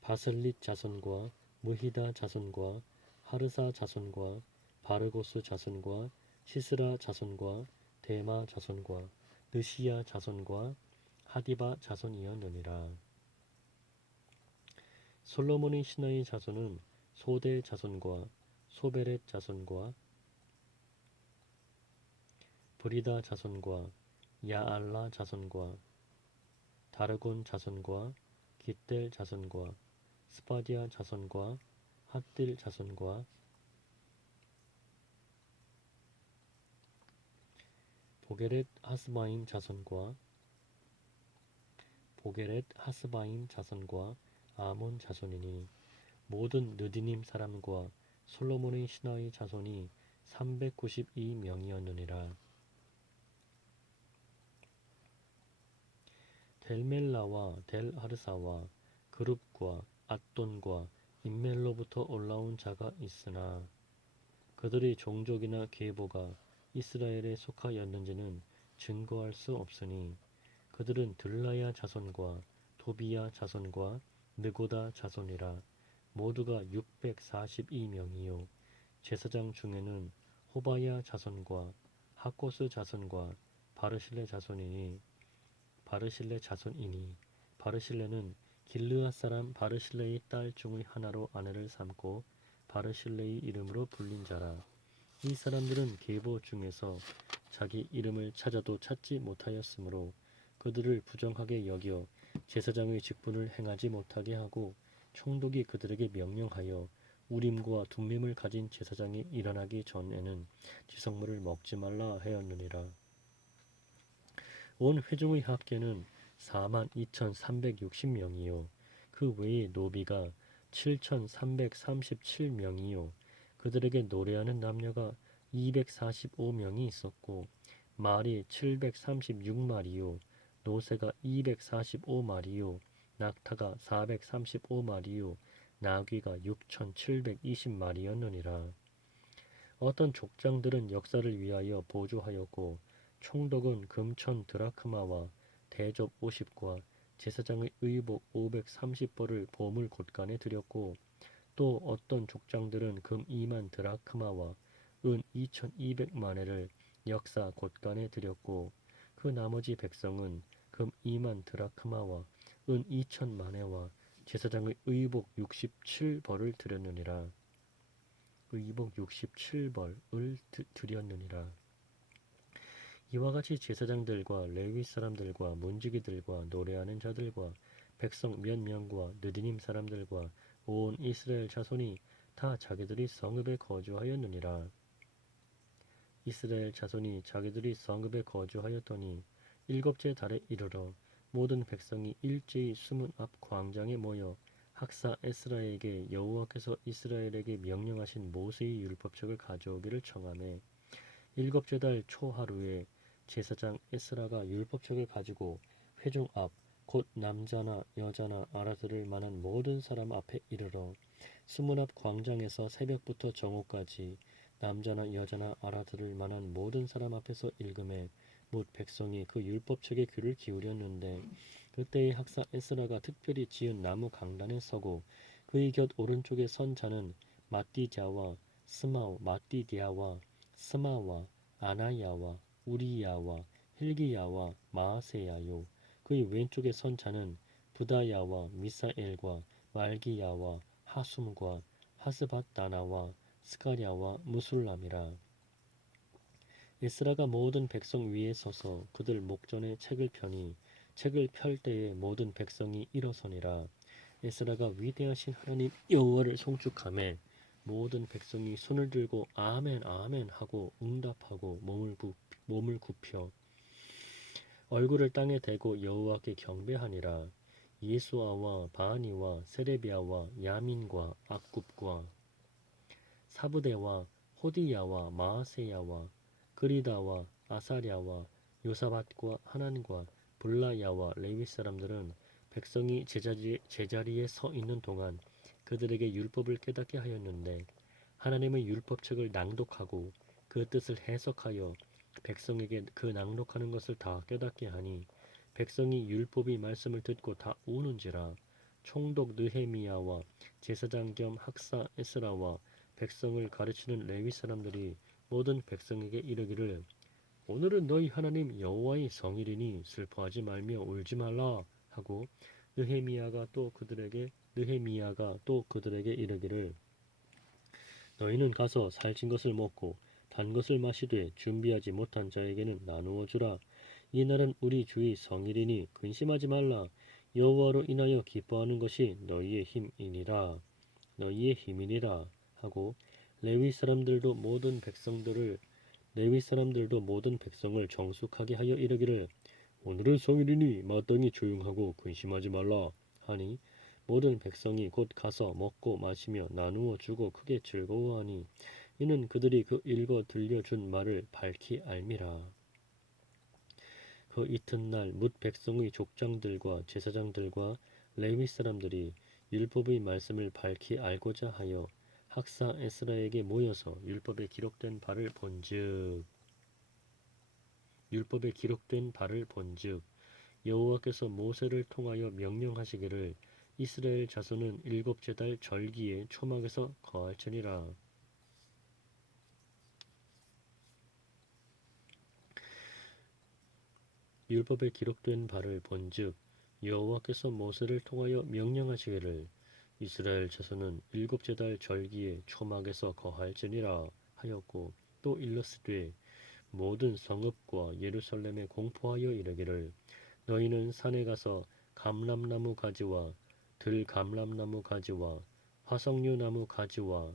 바슬릿 자손과 무히다 자손과 하르사 자손과 바르고스 자손과 시스라 자손과 데마 자손과 느시야 자손과 하디바 자손이었느니라. 솔로몬의 신하의 자손은 소대 자손과 소베렛 자손과 브리다 자손과 야알라 자손과 다르곤 자손과 깃델 자손과 스파디아 자손과 핫딜 자손과 보게렛 하스바임 자손과 아몬 자손이니 모든 느디님 사람과 솔로몬의 신하의 자손이 392명이었느니라. 델멜라와 델하르사와 그룹과 앗돈과 임멜로부터 올라온 자가 있으나 그들의 종족이나 계보가 이스라엘에 속하였는지는 증거할 수 없으니 그들은 들라야 자손과 도비야 자손과 느고다 자손이라. 모두가 642명이요 제사장 중에는 호바야 자손과 하코스 자손과 바르실레 자손이니 바르실레는 길르앗 사람 바르실레의 딸 중의 하나로 아내를 삼고 바르실레의 이름으로 불린 자라. 이 사람들은 계보 중에서 자기 이름을 찾아도 찾지 못하였으므로 그들을 부정하게 여겨 제사장의 직분을 행하지 못하게 하고 총독이 그들에게 명령하여 우림과 둠밈을 가진 제사장이 일어나기 전에는 지성물을 먹지 말라 하였느니라. 온 회중의 합계는 42,360명이요 그 외에 노비가 7,337명이요 그들에게 노래하는 남녀가 245명이 있었고 말이 736마리요 노새가 245마리요 낙타가 435마리요 나귀가 6,720마리였느니라. 어떤 족장들은 역사를 위하여 보조하였고 총독은 금천 드라크마와 대접 50과 제사장의 의복 530벌을 보물 곳간에 드렸고 또 어떤 족장들은 금 2만 드라크마와 은 2200마네를 역사 곳간에 드렸고 그 나머지 백성은 금 2만 드라크마와 은 2000마네와 제사장의 의복 67벌을 드렸느니라. 의복 67벌을 드렸느니라. 이와 같이 제사장들과 레위 사람들과 문지기들과 노래하는 자들과 백성 몇 명과 느디님 사람들과 온 이스라엘 자손이 다 자기들이 성읍에 거주하였느니라. 이스라엘 자손이 자기들이 성읍에 거주하였더니 일곱째 달에 이르러 모든 백성이 일제히 수문 앞 광장에 모여 학사 에스라에게 여호와께서 이스라엘에게 명령하신 모세의 율법책을 가져오기를 청하매 일곱째 달 초하루에 제사장 에스라가 율법책을 가지고 회중 앞 곧 남자나 여자나 알아들을 만한 모든 사람 앞에 이르러 수문 앞 광장에서 새벽부터 정오까지 남자나 여자나 알아들을 만한 모든 사람 앞에서 읽음에 못 백성이 그 율법책에 귀를 기울였는데 그때의 학사 에스라가 특별히 지은 나무 강단에 서고 그의 곁 오른쪽에 선 자는 마띠자와 스마오 마띠디아와 스마와 아나야와 우리야와 힐기야와 마아세야요 그의 왼쪽에 선 자는 부다야와 미사엘과 말기야와 하숨과 하스밧다나와 스가랴와 무술람이라. 에스라가 모든 백성 위에 서서 그들 목전에 책을 펴니 책을 펼 때에 모든 백성이 일어서니라. 에스라가 위대하신 하나님 여호와를 송축하매 모든 백성이 손을 들고 아멘 아멘 하고 응답하고 몸을 굽혀 얼굴을 땅에 대고 여호와께 경배하니라. 예수아와 바니와 세레비아와 야민과 악굽과 사부대와 호디야와 마아세야와 그리다와 아사랴와 요사밧과 하난과 블라야와 레위 사람들은 백성이 제자리에 서 있는 동안 그들에게 율법을 깨닫게 하였는데 하나님의 율법책을 낭독하고 그 뜻을 해석하여 백성에게 그 낭독하는 것을 다 깨닫게 하니 백성이 율법의 말씀을 듣고 다 우는지라. 총독 느헤미야와 제사장 겸 학사 에스라와 백성을 가르치는 레위 사람들이 모든 백성에게 이르기를 오늘은 너희 하나님 여호와의 성일이니 슬퍼하지 말며 울지 말라 하고 느헤미야가 또 그들에게 이르기를 너희는 가서 살찐 것을 먹고 단 것을 마시되 준비하지 못한 자에게는 나누어 주라. 이 날은 우리 주의 성일이니 근심하지 말라. 여호와로 인하여 기뻐하는 것이 너희의 힘이니라 하고 레위 사람들도 모든 백성을 정숙하게 하여 이르기를 오늘은 성일이니 마땅히 조용하고 근심하지 말라 하니 모든 백성이 곧 가서 먹고 마시며 나누어 주고 크게 즐거워하니 이는 그들이 그 읽어 들려준 말을 밝히 알미라. 그 이튿날 뭇 백성의 족장들과 제사장들과 레위 사람들이 율법의 말씀을 밝히 알고자 하여 학사 에스라에게 모여서 율법에 기록된 바를 본즉 여호와께서 모세를 통하여 명령하시기를 이스라엘 자손은 일곱째 달 절기에 초막에서 거할지니라. 율법에 기록된 바를 본즉 여호와께서 모세를 통하여 명령하시기를 이스라엘 자손은 일곱째 달 절기에 초막에서 거할지니라 하였고 또 일렀으되 모든 성읍과 예루살렘에 공포하여 이르기를 너희는 산에 가서 감람나무 가지와 들감람나무 가지와 화석류나무 가지와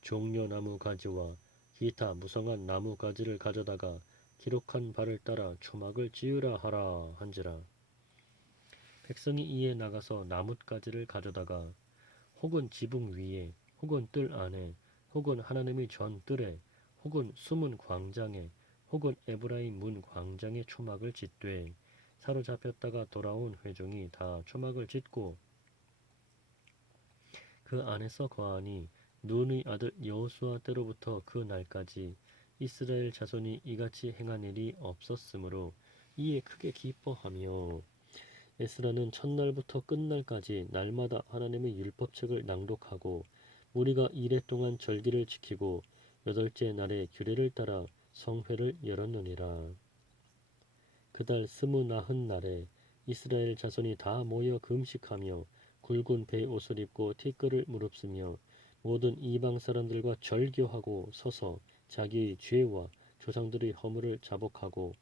종려나무 가지와 기타 무성한 나무 가지를 가져다가 기록한 바를 따라 초막을 지으라 하라 한지라. 백성이 이에 나가서 나뭇가지를 가져다가 혹은 지붕 위에 혹은 뜰 안에 혹은 하나님의 전 뜰에 혹은 숨은 광장에 혹은 에브라임 문 광장에 초막을 짓되 사로잡혔다가 돌아온 회중이 다 초막을 짓고 그 안에서 거하니 눈의 아들 여호수아 때로부터 그 날까지 이스라엘 자손이 이같이 행한 일이 없었으므로 이에 크게 기뻐하며 에스라는 첫날부터 끝날까지 날마다 하나님의 율법책을 낭독하고 무리가 이레 동안 절기를 지키고 여덟째 날에 규례를 따라 성회를 열었느니라. 그달 스무나흔 날에 이스라엘 자손이 다 모여 금식하며 굵은 배 옷을 입고 티끌을 무릅쓰며 모든 이방 사람들과 절교하고 서서 자기의 죄와 조상들의 허물을 자복하고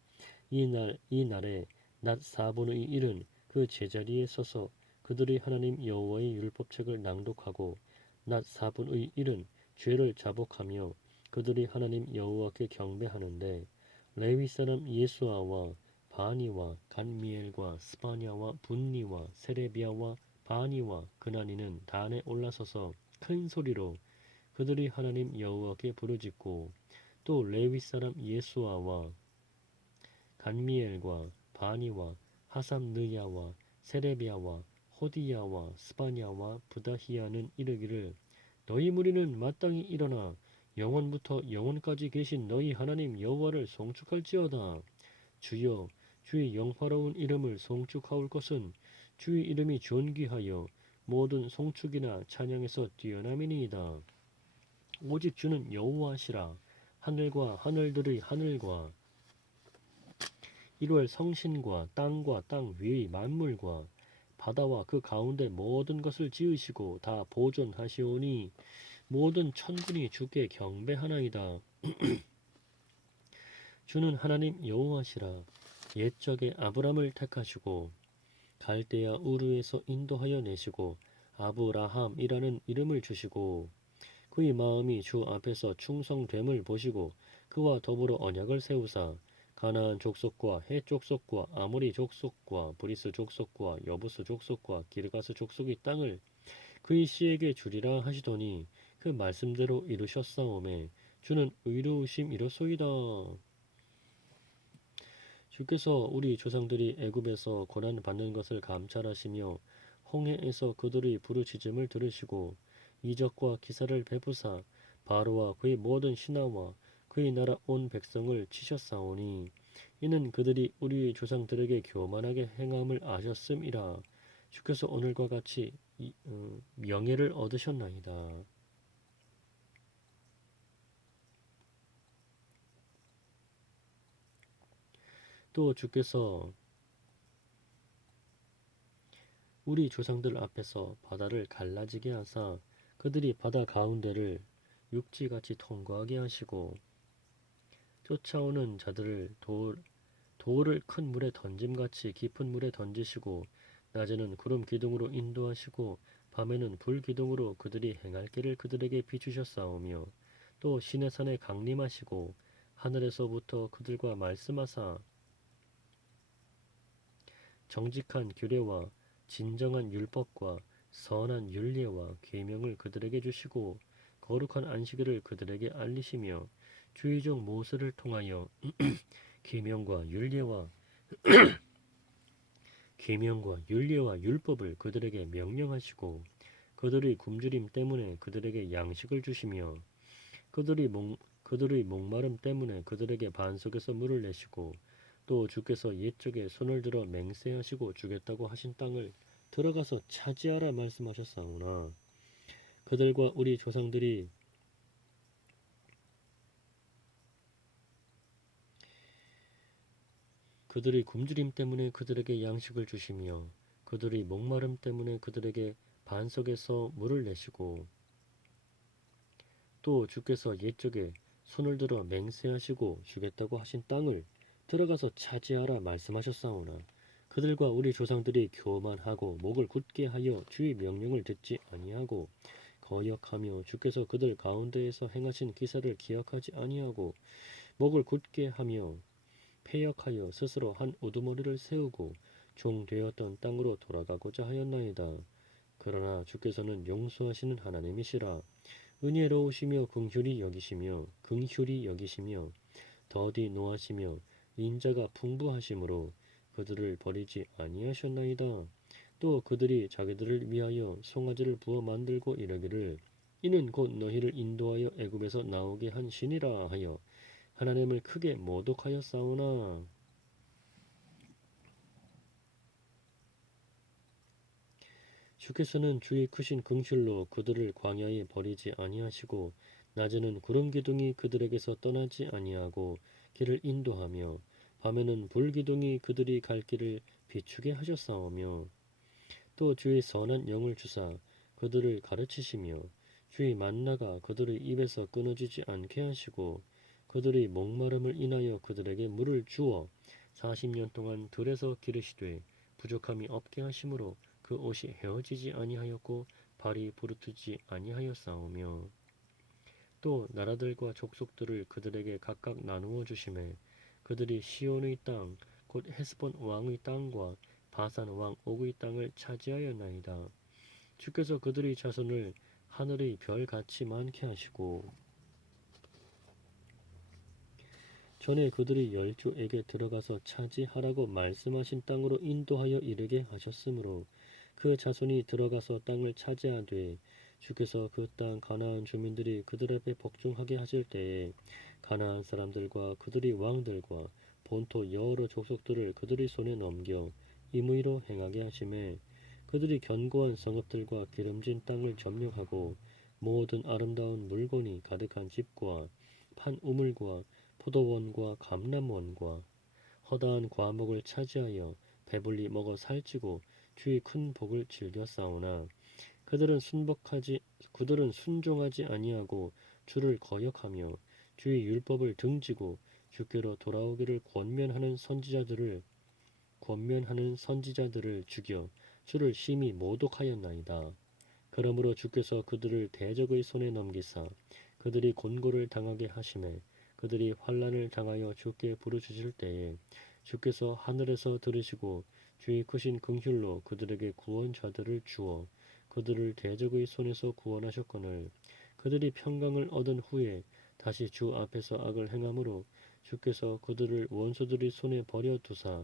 이 날에 낮 4분의 1은 그 제자리에 서서 그들의 하나님 여호와의 율법책을 낭독하고 낮 4분의 1은 죄를 자복하며 그들의 하나님 여호와께 경배하는데 레위 사람 예수아와 바니와 간미엘과 스바냐와 분니와 세레비아와 바니와 그나니는 단에 올라서서 큰 소리로 그들의 하나님 여호와께 부르짖고 또 레위 사람 예수아와 간미엘과 바니와 하삼느야와 세레비아와 호디야와 스바냐와 부다히야는 이르기를 너희 무리는 마땅히 일어나 영원부터 영원까지 계신 너희 하나님 여호와를 송축할지어다. 주여 주의 영화로운 이름을 송축하올 것은 주의 이름이 존귀하여 모든 송축이나 찬양에서 뛰어남이니이다. 오직 주는 여호와시라. 하늘과 하늘들의 하늘과 이루엘 성신과 땅 위의 만물과 바다와 그 가운데 모든 것을 지으시고 다 보존하시오니 모든 천군이 주께 경배하나이다. 주는 하나님 여호와시라. 옛적에 아브람을 택하시고 갈대아 우르에서 인도하여 내시고 아브라함이라는 이름을 주시고 그의 마음이 주 앞에서 충성됨을 보시고 그와 더불어 언약을 세우사 가나안 족속과 헷 족속과 아모리 족속과 브리스 족속과 여부스 족속과 기르가스 족속의 땅을 그의 씨에게 주리라 하시더니 그 말씀대로 이루셨사오매 주는 의로우심이로소이다. 주께서 우리 조상들이 애굽에서 고난 받는 것을 감찰하시며 홍해에서 그들의 부르짖음을 들으시고 이적과 기사를 베푸사 바로와 그의 모든 신하와 그의 나라 온 백성을 치셨사오니 이는 그들이 우리 조상들에게 교만하게 행함을 아셨음이라. 주께서 오늘과 같이 명예를 얻으셨나이다. 또 주께서 우리 조상들 앞에서 바다를 갈라지게 하사 그들이 바다 가운데를 육지같이 통과하게 하시고 쫓아오는 자들을 돌을 큰 물에 던짐같이 깊은 물에 던지시고 낮에는 구름 기둥으로 인도하시고 밤에는 불 기둥으로 그들이 행할 길을 그들에게 비추셨사오며 또 시내산에 강림하시고 하늘에서부터 그들과 말씀하사 정직한 규례와 진정한 율법과 선한 율례와 계명을 그들에게 주시고 거룩한 안식일을 그들에게 알리시며 주의 종 모세를 통하여 계명과 율례와 율법을 그들에게 명령하시고 그들의 굶주림 때문에 그들에게 양식을 주시며 그들의 목마름 때문에 그들에게 반석에서 물을 내시고 또 주께서 옛적에 손을 들어 맹세하시고 주겠다고 하신 땅을 들어가서 차지하라 말씀하셨사오나 그들과 우리 조상들이 그들의 굶주림 때문에 그들에게 양식을 주시며 그들의 목마름 때문에 그들에게 반석에서 물을 내시고 또 주께서 옛적에 손을 들어 맹세하시고 주겠다고 하신 땅을 들어가서 차지하라 말씀하셨사오나 그들과 우리 조상들이 교만하고 목을 굳게 하여 주의 명령을 듣지 아니하고 거역하며 주께서 그들 가운데에서 행하신 기사를 기억하지 아니하고 목을 굳게 하며 패역하여 스스로 한 우두머리를 세우고 종되었던 땅으로 돌아가고자 하였나이다. 그러나 주께서는 용서하시는 하나님이시라. 은혜로우시며 긍휼히 여기시며 더디 노하시며 인자가 풍부하심으로 그들을 버리지 아니하셨나이다. 또 그들이 자기들을 위하여 송아지를 부어 만들고 이르기를 이는 곧 너희를 인도하여 애굽에서 나오게 한 신이라 하여 하나님을 크게 모독하였사오나 주께서는 주의 크신 긍휼로 그들을 광야에 버리지 아니하시고 낮에는 구름 기둥이 그들에게서 떠나지 아니하고 길을 인도하며 밤에는 불 기둥이 그들이 갈 길을 비추게 하셨사오며 또 주의 선한 영을 주사 그들을 가르치시며 주의 만나가 그들의 입에서 끊어지지 않게 하시고 그들의 목마름을 인하여 그들에게 물을 주어 40년 동안 들에서 기르시되 부족함이 없게 하심으로 그 옷이 헤어지지 아니하였고 발이 부르트지 아니하였사오며 또 나라들과 족속들을 그들에게 각각 나누어 주심에 그들이 시온의 땅 곧 헤스본 왕의 땅과 바산 왕 옥의 땅을 차지하였나이다. 주께서 그들의 자손을 하늘의 별같이 많게 하시고 전에 그들이 열조에게 들어가서 차지하라고 말씀하신 땅으로 인도하여 이르게 하셨으므로 그 자손이 들어가서 땅을 차지하되 주께서 그 땅 가나안 주민들이 그들 앞에 복종하게 하실 때에 가나안 사람들과 그들의 왕들과 본토 여러 족속들을 그들의 손에 넘겨 임의로 행하게 하심에 그들이 견고한 성읍들과 기름진 땅을 점령하고 모든 아름다운 물건이 가득한 집과 판 우물과 포도원과 감람원과 허다한 과목을 차지하여 배불리 먹어 살찌고 주의 큰 복을 즐겨 싸우나 그들은 순종하지 아니하고 주를 거역하며 주의 율법을 등지고 주께로 돌아오기를 권면하는 선지자들을 죽여 주를 심히 모독하였나이다. 그러므로 주께서 그들을 대적의 손에 넘기사 그들이 곤고를 당하게 하심에 그들이 환난을 당하여 주께 부르짖을 때에 주께서 하늘에서 들으시고 주의 크신 긍휼로 그들에게 구원자들을 주어 그들을 대적의 손에서 구원하셨거늘 그들이 평강을 얻은 후에 다시 주 앞에서 악을 행함으로 주께서 그들을 원수들의 손에 버려 두사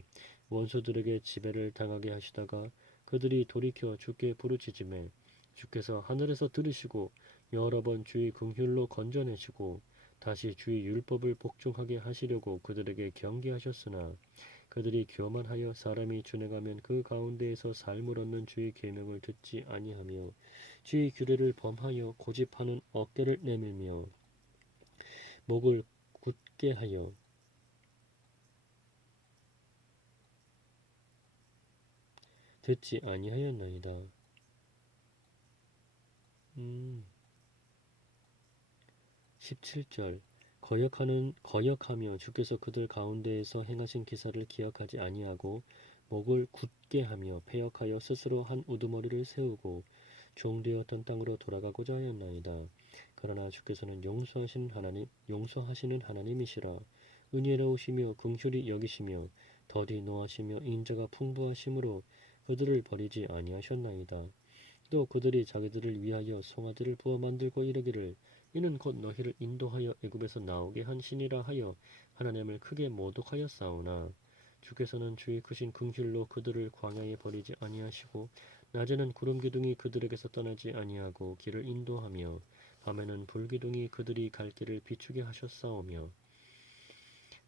원수들에게 지배를 당하게 하시다가 그들이 돌이켜 주께 부르짖음에 주께서 하늘에서 들으시고 여러 번 주의 긍휼로 건져내시고 다시 주의 율법을 복종하게 하시려고 그들에게 경계하셨으나 그들이 교만하여 사람이 준행하면 그 가운데에서 삶을 얻는 주의 계명을 듣지 아니하며 주의 규례를 범하여 고집하는 어깨를 내밀며 목을 굳게 하여 듣지 아니하였나이다. 17절 거역하며 주께서 그들 가운데에서 행하신 기사를 기억하지 아니하고 목을 굳게 하며 패역하여 스스로 한 우두머리를 세우고 종되었던 땅으로 돌아가고자 하였나이다. 그러나 주께서는 용서하시는 하나님이시라 은혜로우시며 긍휼히 여기시며 더디 노하시며 인자가 풍부하심으로 그들을 버리지 아니하셨나이다. 또 그들이 자기들을 위하여 송아지를 부어 만들고 이르기를 이는 곧 너희를 인도하여 애굽에서 나오게 한 신이라 하여 하나님을 크게 모독하였사오나 주께서는 주의 크신 긍휼로 그들을 광야에 버리지 아니하시고 낮에는 구름 기둥이 그들에게서 떠나지 아니하고 길을 인도하며 밤에는 불 기둥이 그들이 갈 길을 비추게 하셨사오며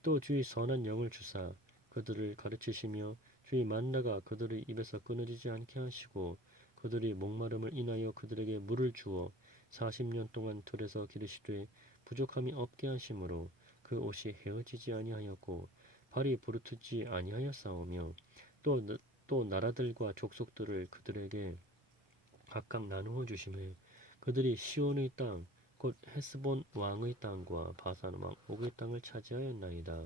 또 주의 선한 영을 주사 그들을 가르치시며 주의 만나가 그들의 입에서 끊어지지 않게 하시고 그들이 목마름을 인하여 그들에게 물을 주어 40년 동안 들에서 기르시되 부족함이 없게 하심으로 그 옷이 헤어지지 아니하였고 발이 부르트지 아니하였사오며 또, 또 나라들과 족속들을 그들에게 각각 나누어 주심에 그들이 시온의 땅 곧 헤스본 왕의 땅과 바산 왕 옥의 땅을 차지하였나이다.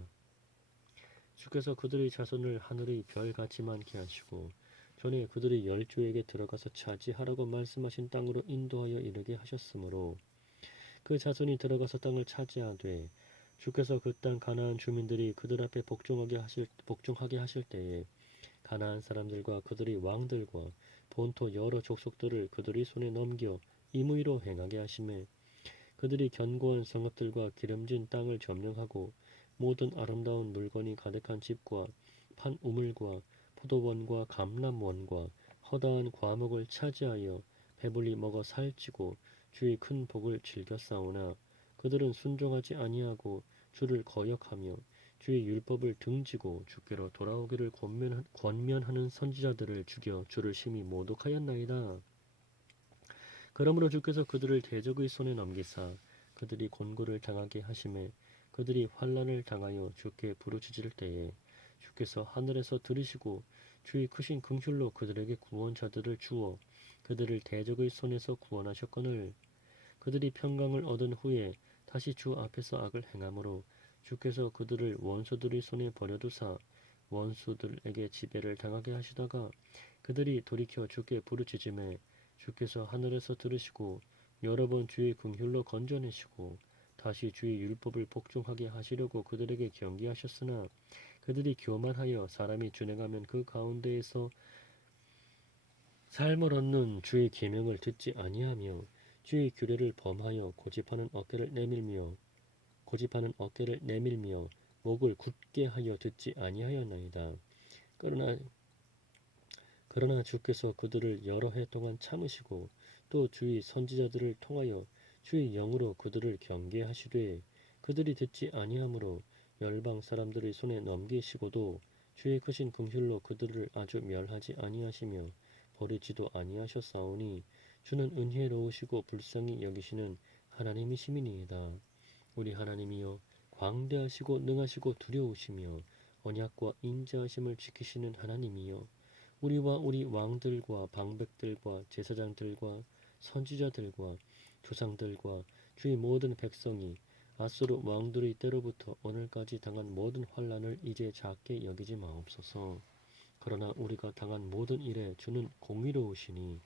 주께서 그들의 자손을 하늘의 별같이 많게 하시고 전에 그들이 열조에게 들어가서 차지하라고 말씀하신 땅으로 인도하여 이르게 하셨으므로 그 자손이 들어가서 땅을 차지하되 주께서 그 땅 가나안 주민들이 그들 앞에 복종하게 하실 때에 가나안 사람들과 그들의 왕들과 본토 여러 족속들을 그들의 손에 넘겨 임의로 행하게 하심에 그들이 견고한 성읍들과 기름진 땅을 점령하고 모든 아름다운 물건이 가득한 집과 판 우물과 포도원과 감람원과 허다한 과목을 차지하여 배불리 먹어 살찌고 주의 큰 복을 즐겨 싸우나 그들은 순종하지 아니하고 주를 거역하며 주의 율법을 등지고 주께로 돌아오기를 권면하는 선지자들을 죽여 주를 심히 모독하였나이다. 그러므로 주께서 그들을 대적의 손에 넘기사 그들이 곤고를 당하게 하심에 그들이 환난을 당하여 주께 부르짖을 때에 주께서 하늘에서 들으시고 주의 크신 긍휼로 그들에게 구원자들을 주어 그들을 대적의 손에서 구원하셨거늘 그들이 평강을 얻은 후에 다시 주 앞에서 악을 행함으로 주께서 그들을 원수들의 손에 버려두사 원수들에게 지배를 당하게 하시다가 그들이 돌이켜 주께 부르짖음에 주께서 하늘에서 들으시고 여러 번 주의 긍휼로 건져내시고 다시 주의 율법을 복종하게 하시려고 그들에게 경계하셨으나 그들이 교만하여 사람이 준행하면 그 가운데에서 삶을 얻는 주의 계명을 듣지 아니하며 주의 규례를 범하여 고집하는 어깨를 내밀며 목을 굳게 하여 듣지 아니하였나이다. 그러나 주께서 그들을 여러 해 동안 참으시고 또 주의 선지자들을 통하여 주의 영으로 그들을 경계하시되 그들이 듣지 아니하므로 열방 사람들의 손에 넘기시고도 주의 크신 긍휼로 그들을 아주 멸하지 아니하시며 버리지도 아니하셨사오니 주는 은혜로우시고 불쌍히 여기시는 하나님이시미니이다. 우리 하나님이여 광대하시고 능하시고 두려우시며 언약과 인자하심을 지키시는 하나님이여 우리와 우리 왕들과 방백들과 제사장들과 선지자들과 조상들과 주의 모든 백성이 아수르 왕들의 때로부터 오늘까지 당한 모든 환난을 이제 작게 여기지 마옵소서. 그러나 우리가 당한 모든 일에 주는 공의로우시니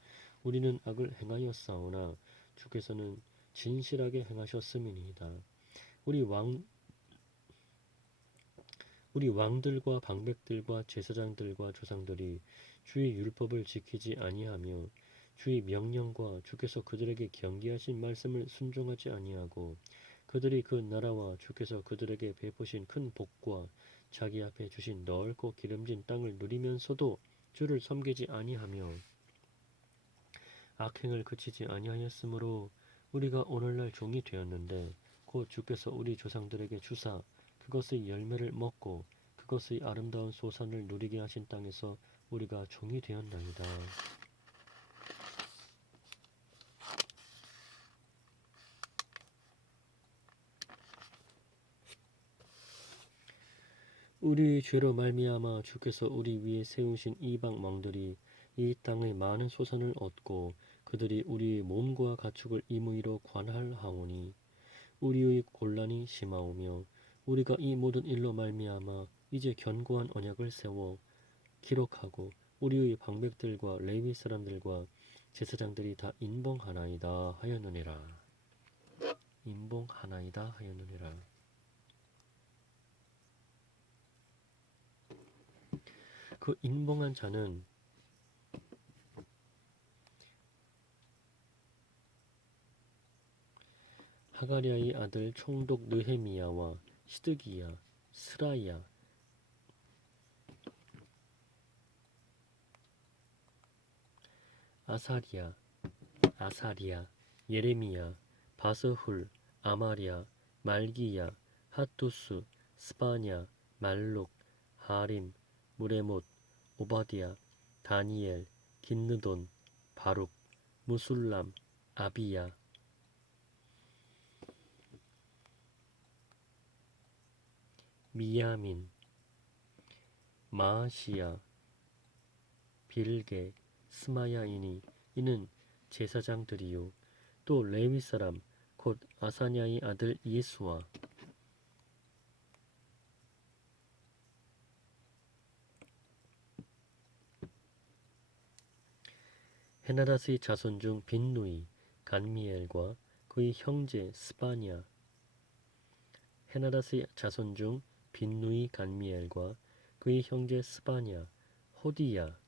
우리는 악을 행하였사오나 주께서는 진실하게 행하셨음이니이다. 우리 왕들과 방백들과 제사장들과 조상들이 주의 율법을 지키지 아니하며 주의 명령과 주께서 그들에게 경계하신 말씀을 순종하지 아니하고 그들이 그 나라와 주께서 그들에게 베푸신 큰 복과 자기 앞에 주신 넓고 기름진 땅을 누리면서도 주를 섬기지 아니하며 악행을 그치지 아니하였으므로 우리가 오늘날 종이 되었는데 곧 주께서 우리 조상들에게 주사 그것의 열매를 먹고 그것의 아름다운 소산을 누리게 하신 땅에서 우리가 종이 되었나이다. 우리의 죄로 말미암아 주께서 우리 위에 세우신 이방 왕들이 이 땅의 많은 소산을 얻고 그들이 우리의 몸과 가축을 임의로 관할하오니 우리의 곤란이 심하오며 우리가 이 모든 일로 말미암아 이제 견고한 언약을 세워 기록하고 우리의 방백들과 레위 사람들과 제사장들이 다 인봉하나이다 하였느니라. 인봉하나이다 하였느니라. 그 인봉한 자는 하가랴의 아들 총독 느헤미야와 시드기야, 스라야, 아사리야, 예레미야, 바스훌, 아마랴, 말기야, 핫투스, 스바냐, 말룩, 하림, 무레못, 오바디야, 다니엘, 긴느돈, 바룩, 무술람, 아비야, 미야민, 마아시야, 빌게, 스마야이니 이는 제사장들이요 또 레위 사람 곧 아사냐의 아들 예수와 헤나닷의 자손 중 빈누이 간미엘과 그의 형제 스바냐 헤나닷의 자손 중 빈누이 간미엘과 그의 형제 스바냐 호디야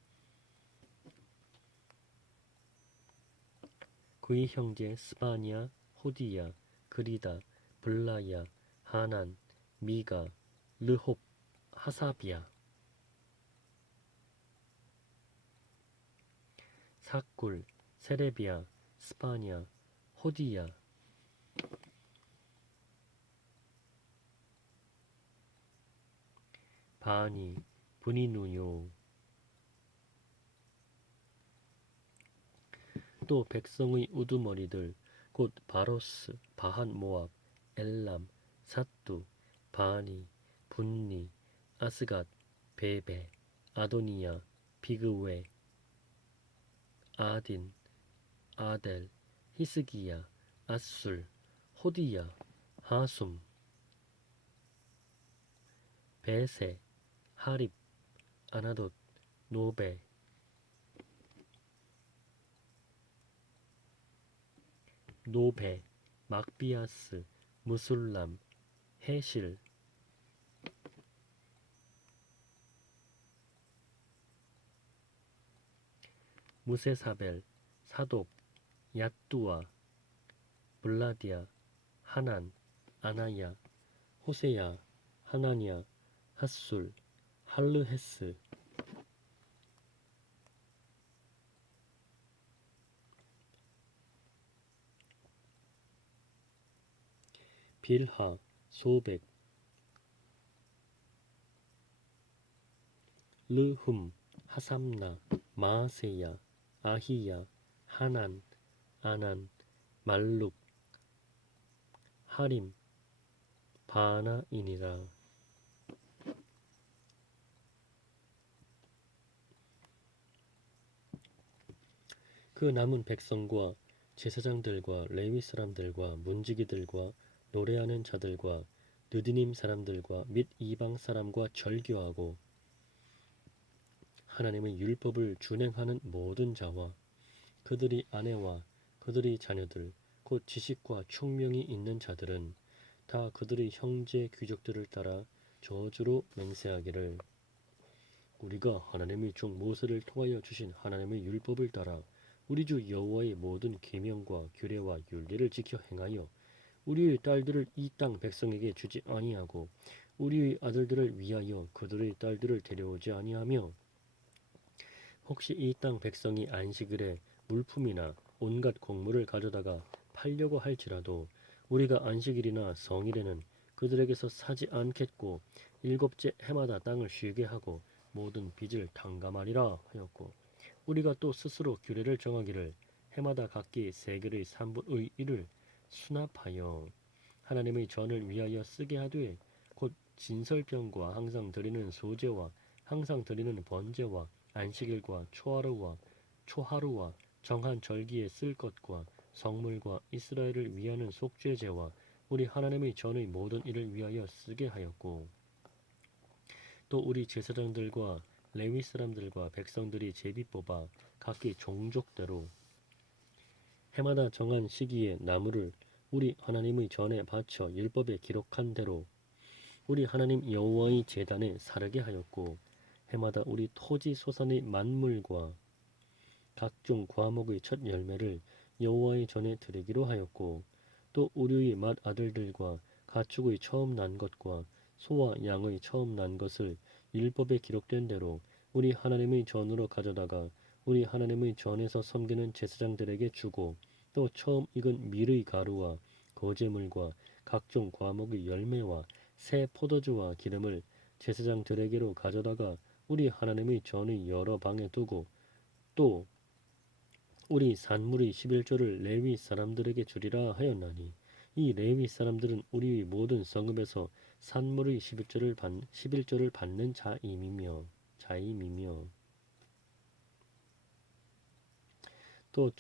그의 형제 스바냐 호디야 그리다 블라야 하난 미가 르홉 하사비야 삭굴 세레비야 스바냐 호디야 바니 분이누요. 또 백성의 우두머리들 곧 바로스, 바한 모압, 엘람, 삿두, 바니, 분니, 아스갓, 베베, 아도니야, 비그웨, 아딘, 아델, 히스기야, 아술, 호디야, 하숨, 베세, 하립, 아나돗, 노베, 막비아스, 무술람, 헤실, 무세사벨, 사독, 얏두아, 블라디아, 하난, 아나야, 호세야, 하나냐, 핫술, 할르헤스, 빌하, 소백, 르흠, 하삼나, 마아세야, 아히야, 하난, 아난, 말룩, 하림, 바나이니라. 그 남은 백성과 제사장들과 레위 사람들과 문지기들과 노래하는 자들과 느디님 사람들과 및 이방 사람과 절교하고 하나님의 율법을 준행하는 모든 자와 그들이 아내와 그들이 자녀들 곧 지식과 총명이 있는 자들은 다 그들의 형제 귀족들을 따라 저주로 맹세하기를 우리가 하나님의 종 모세를 통하여 주신 하나님의 율법을 따라 우리 주 여호와의 모든 계명과 규례와 율례를 지켜 행하여 우리의 딸들을 이 땅 백성에게 주지 아니하고 우리의 아들들을 위하여 그들의 딸들을 데려오지 아니하며 혹시 이 땅 백성이 안식일에 물품이나 온갖 곡물을 가져다가 팔려고 할지라도 우리가 안식일이나 성일에는 그들에게서 사지 않겠고 일곱째 해마다 땅을 쉬게 하고 모든 빚을 탕감하리라 하였고 우리가 또 스스로 규례를 정하기를 해마다 각기 세겔의 3분의 1을 수납하여 하나님의 전을 위하여 쓰게 하되 곧 진설병과 항상 드리는 소제와 항상 드리는 번제와 안식일과 초하루와 정한 절기에 쓸 것과 성물과 이스라엘을 위하는 속죄제와 우리 하나님의 전의 모든 일을 위하여 쓰게 하였고 또 우리 제사장들과 레위 사람들과 백성들이 제비 뽑아 각기 종족대로 해마다 정한 시기에 나무를 우리 하나님의 전에 바쳐 율법에 기록한 대로 우리 하나님 여호와의 제단에 사르게 하였고 해마다 우리 토지 소산의 만물과 각종 과목의 첫 열매를 여호와의 전에 드리기로 하였고 또 우리의 맏아들들과 가축의 처음 난 것과 소와 양의 처음 난 것을 율법에 기록된 대로 우리 하나님의 전으로 가져다가 우리 하나님의 전에서 섬기는 제사장들에게 주고 또 처음 익은 밀의 가루와 거제물과 각종 과목의 열매와 새 포도주와 기름을 제사장들에게로 가져다가 우리 하나님의 전의 여러 방에 두고 또 우리 산물의 11조를 레위 사람들에게 주리라 하였나니 이 레위 사람들은 우리의 모든 성읍에서 산물의 11조를 받는 자임이며 또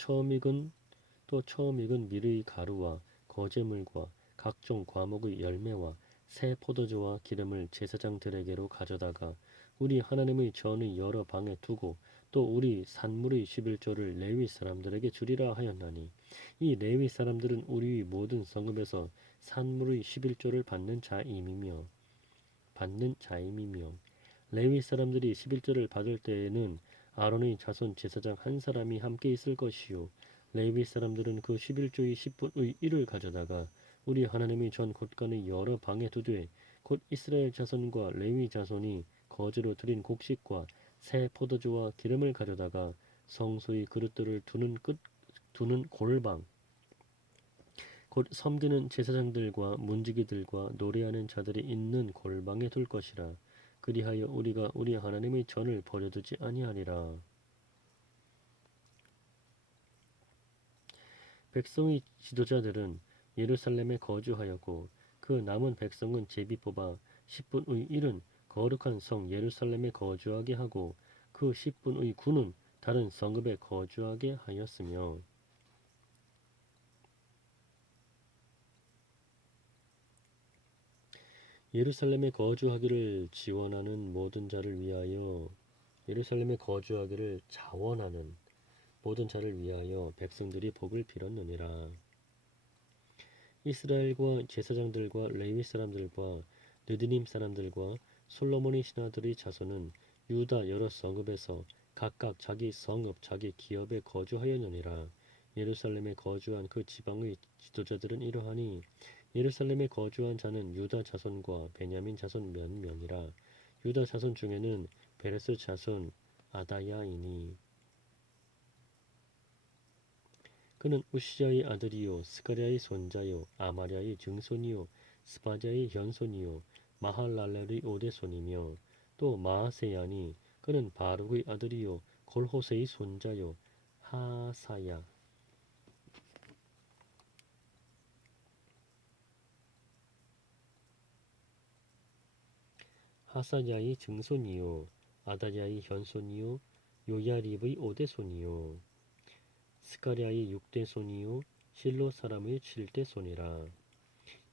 처음 익은 밀의 가루와 거제물과 각종 과목의 열매와 새 포도주와 기름을 제사장들에게로 가져다가 우리 하나님의 전의 여러 방에 두고 또 우리 산물의 11조를 레위 사람들에게 주리라 하였나니 이 레위 사람들은 우리의 모든 성읍에서 산물의 11조를 받는 자임이며 레위 사람들이 11조를 받을 때에는 아론의 자손 제사장 한 사람이 함께 있을 것이요 레위 사람들은 그 11조의 10분의 1을 가져다가 우리 하나님의 전 곳간의 여러 방에 두되 곧 이스라엘 자손과 레위 자손이 거제로 드린 곡식과 새 포도주와 기름을 가져다가 성소의 그릇들을 두는 골방 곧 섬기는 제사장들과 문지기들과 노래하는 자들이 있는 골방에 둘 것이라 그리하여 우리가 우리 하나님의 전을 버려두지 아니하리라. 백성의 지도자들은 예루살렘에 거주하였고 그 남은 백성은 제비 뽑아 10분의 1은 거룩한 성 예루살렘에 거주하게 하고 그 10분의 9는 다른 성읍에 거주하게 하였으며 예루살렘에 거주하기를 지원하는 모든 자를 위하여 예루살렘에 거주하기를 자원하는 모든 자를 위하여 백성들이 복을 빌었느니라. 이스라엘과 제사장들과 레위 사람들과 느디님 사람들과 솔로몬의 신하들의 자손은 유다 여러 성읍에서 각각 자기 성읍 자기 기업에 거주하였느니라. 예루살렘에 거주한 그 지방의 지도자들은 이러하니 예루살렘에 거주한 자는 유다 자손과 베냐민 자손 몇 명이라. 유다 자손 중에는 베레스 자손 아다야이니 그는 우시야의 아들이요 스가랴의 손자요 아마랴의 증손이요 스바랴의 현손이요 마할랄렐의 오대손이며 또 마아세야니 그는 바룩의 아들이요 골호세의 손자요 하사야 하사야의 증손이요 아다야의 현손이요 요야립의 오대손이요 스가랴의 6대 손이요 실로 사람의 7대 손이라.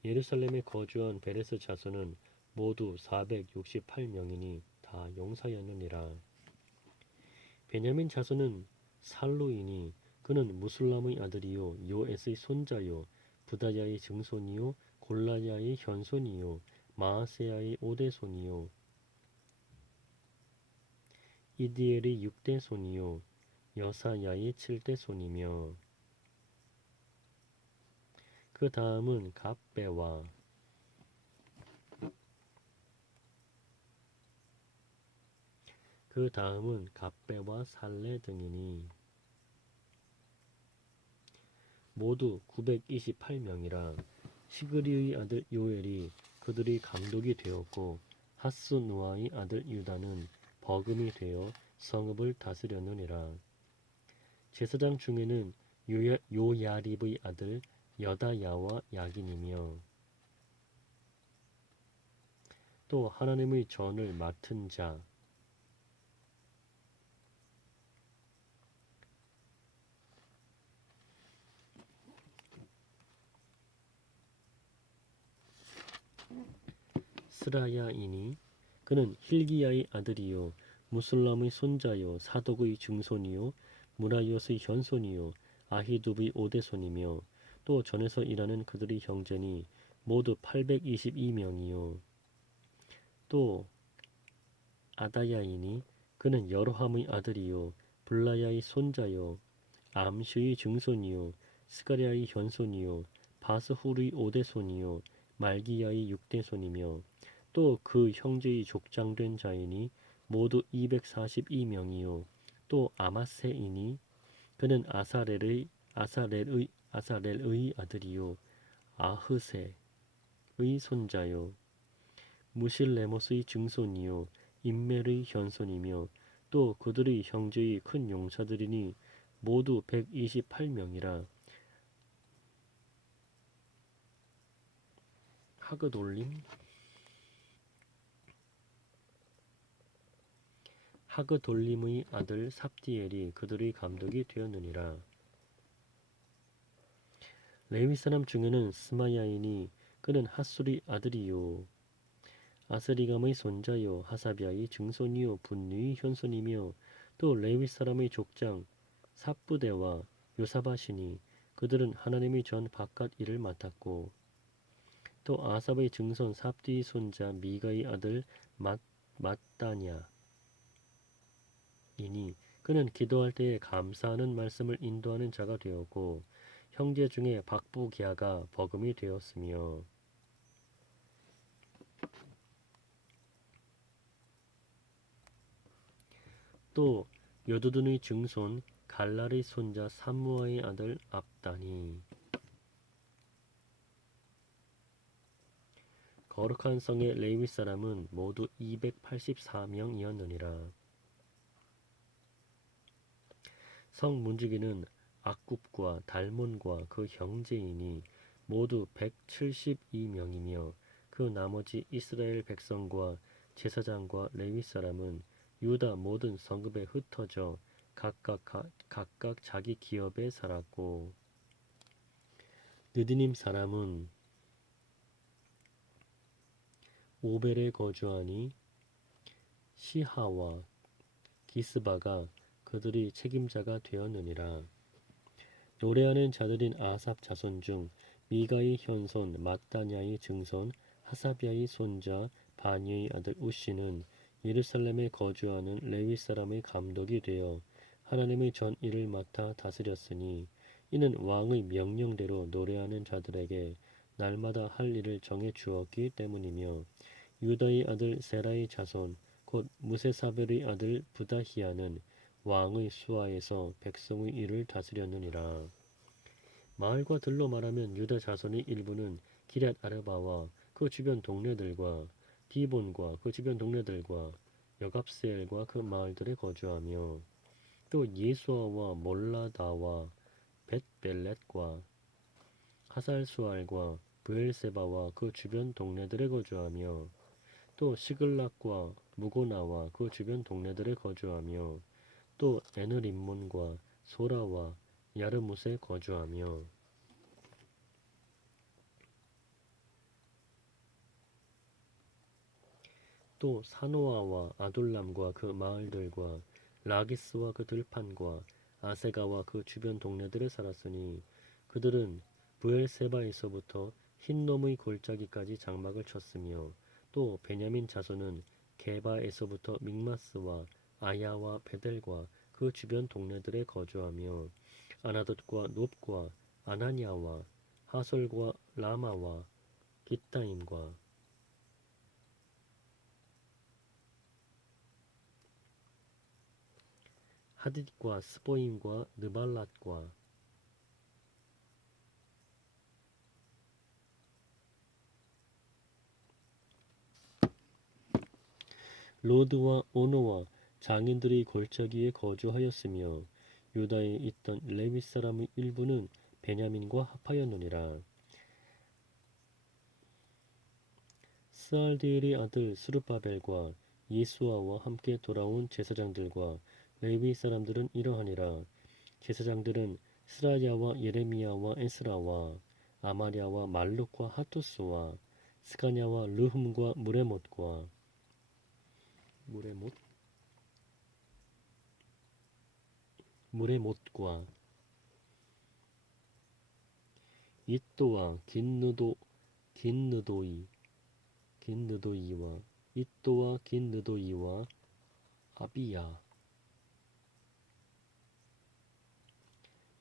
예루살렘에 거주한 베레스 자손은 모두 468명이니 다 용사였느니라. 베냐민 자손은 살루이니 그는 무술람의 아들이요 요에스의 손자요 부다야의 증손이요 골라야의 현손이요 마아세야의 5대 손이요 이디엘의 6대 손이요 여사야의 7대 손이며 그 다음은 갑배와 살레 등이니 모두 928명이라. 시그리의 아들 요엘이 그들의 감독이 되었고 하스누아의 아들 유다는 버금이 되어 성읍을 다스렸느니라. 제사장 중에는 요야립의 아들 여다야와 야긴이며 또 하나님의 전을 맡은 자 스라야이니 그는 힐기야의 아들이요 무술람의 손자요 사독의 증손이요 무라이엇의 현손이요 아히둡의 오대손이며 또 전에서 일하는 그들의 형제니 모두 822명이요 또 아다야이니 그는 여로함의 아들이요 블라야의 손자요 암슈의 증손이요 스가랴의 현손이요 바스훌의 오대손이요 말기야의 6대손이며 또 그 형제의 족장된 자이니 모두 242명이요 또 아마세이니 그는 아사렐의 아들이요 아흐세의 손자요 무실레못의 증손이요 임멜의 현손이며 또 그들의 형제의 큰 용사들이니 모두 128명이라. 하그돌림의 아들 삽디엘이 그들의 감독이 되었느니라. 레위 사람 중에는 스마야이니 그는 핫술의 아들이요 아스리감의 손자요 하사비아의 증손이요 분류의 현손이며 또 레위 사람의 족장 삽부대와 요사바시니 그들은 하나님의 전 바깥 일을 맡았고 또 아삽의 증손 삽디의 손자 미가의 아들 mat다냐이니 그는 기도할 때에 감사하는 말씀을 인도하는 자가 되었고 형제 중에 박부기아가 버금이 되었으며 또 여두둔의 증손 갈랄의 손자 삼무아의 아들 압다니 거룩한 성의 레위 사람은 모두 284명이었느니라. 성 문지기는 악굽과 달몬과 그 형제이니 모두 172명이며 그 나머지 이스라엘 백성과 제사장과 레위 사람은 유다 모든 성읍에 흩어져 각각 자기 기업에 살았고, 느디님 사람은 오벨에 거주하니 시하와 기스바가 그들이 책임자가 되었느니라. 노래하는 자들인 아삽 자손 중 미가의 현손 마따냐의 증손 하사비아의 손자 바니의 아들 우시는 예루살렘에 거주하는 레위 사람의 감독이 되어 하나님의 전 일을 맡아 다스렸으니, 이는 왕의 명령대로 노래하는 자들에게 날마다 할 일을 정해 주었기 때문이며, 유다의 아들 세라의 자손 곧 무세사벨의 아들 부다히야는 왕의 수하에서 백성의 일을 다스렸느니라. 마을과 들로 말하면 유다 자손의 일부는 기럇 아르바와 그 주변 동네들과 디본과 그 주변 동네들과 여갑세엘과 그 마을들에 거주하며, 또 예수아와 몰라다와 벳벨렛과 하살수알과 브엘세바와 그 주변 동네들에 거주하며, 또 시글락과 무고나와 그 주변 동네들에 거주하며, 또 에느림몬과 소라와 야르뭇에 거주하며, 또 사노아와 아둘람과 그 마을들과 라기스와 그 들판과 아세가와 그 주변 동네들에 살았으니, 그들은 브엘세바에서부터 흰놈의 골짜기까지 장막을 쳤으며, 또 베냐민 자손은 게바에서부터 믹마스와 아야와 베델과 그 주변 동네들에 거주하며, 아나돗과 놉과 아나니아와 하솔과 라마와 기타임과 하딧과 스보임과 느발랏과 로드와 오노와 장인들이 골짜기에 거주하였으며, 유다에 있던 레위 사람의 일부는 베냐민과 합하였느니라. 스알디엘의 아들 스룹바벨과 예수아와 함께 돌아온 제사장들과 레위 사람들은 이러하니라. 제사장들은 스라야와 예레미야와 에스라와 아마랴와 말룩과 하투스와 스가냐와 르흠과 무레못과 이또와 긴느도이와 이또와 긴느도이와 아비야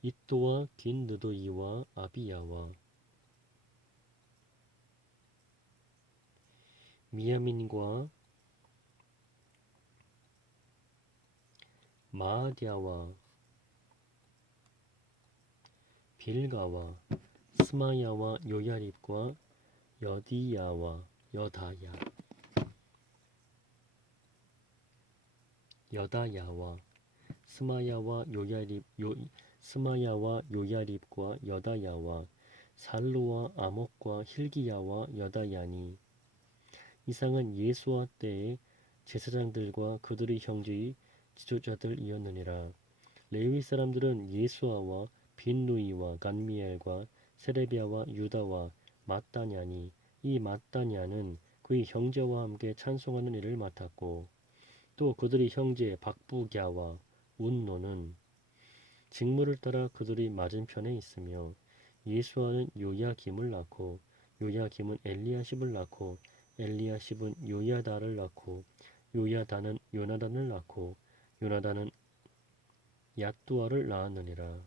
이또와 긴느도이와 아비야와 미야민과 마아디아와 빌가와 스마야와 요야립과 여디야와 여다야와 스마야와 요야립과 여다야와 살루와 아목과 힐기야와 여다야니, 이상은 예수와 때의 제사장들과 그들의 형제의 지도자들이었느니라. 레위 사람들은 예수아와 빈누이와 간미엘과 세레비아와 유다와 마따냐니, 이 마따냐는 그의 형제와 함께 찬송하는 일을 맡았고, 또 그들의 형제 박부갸와 운노는 직무를 따라 그들이 맞은편에 있으며, 예수아는 요야김을 낳고 요야김은 엘리야십을 낳고 엘리야십은 요야다를 낳고 요야다는 요나단을 낳고 요나단은 얏두아를 낳았느니라.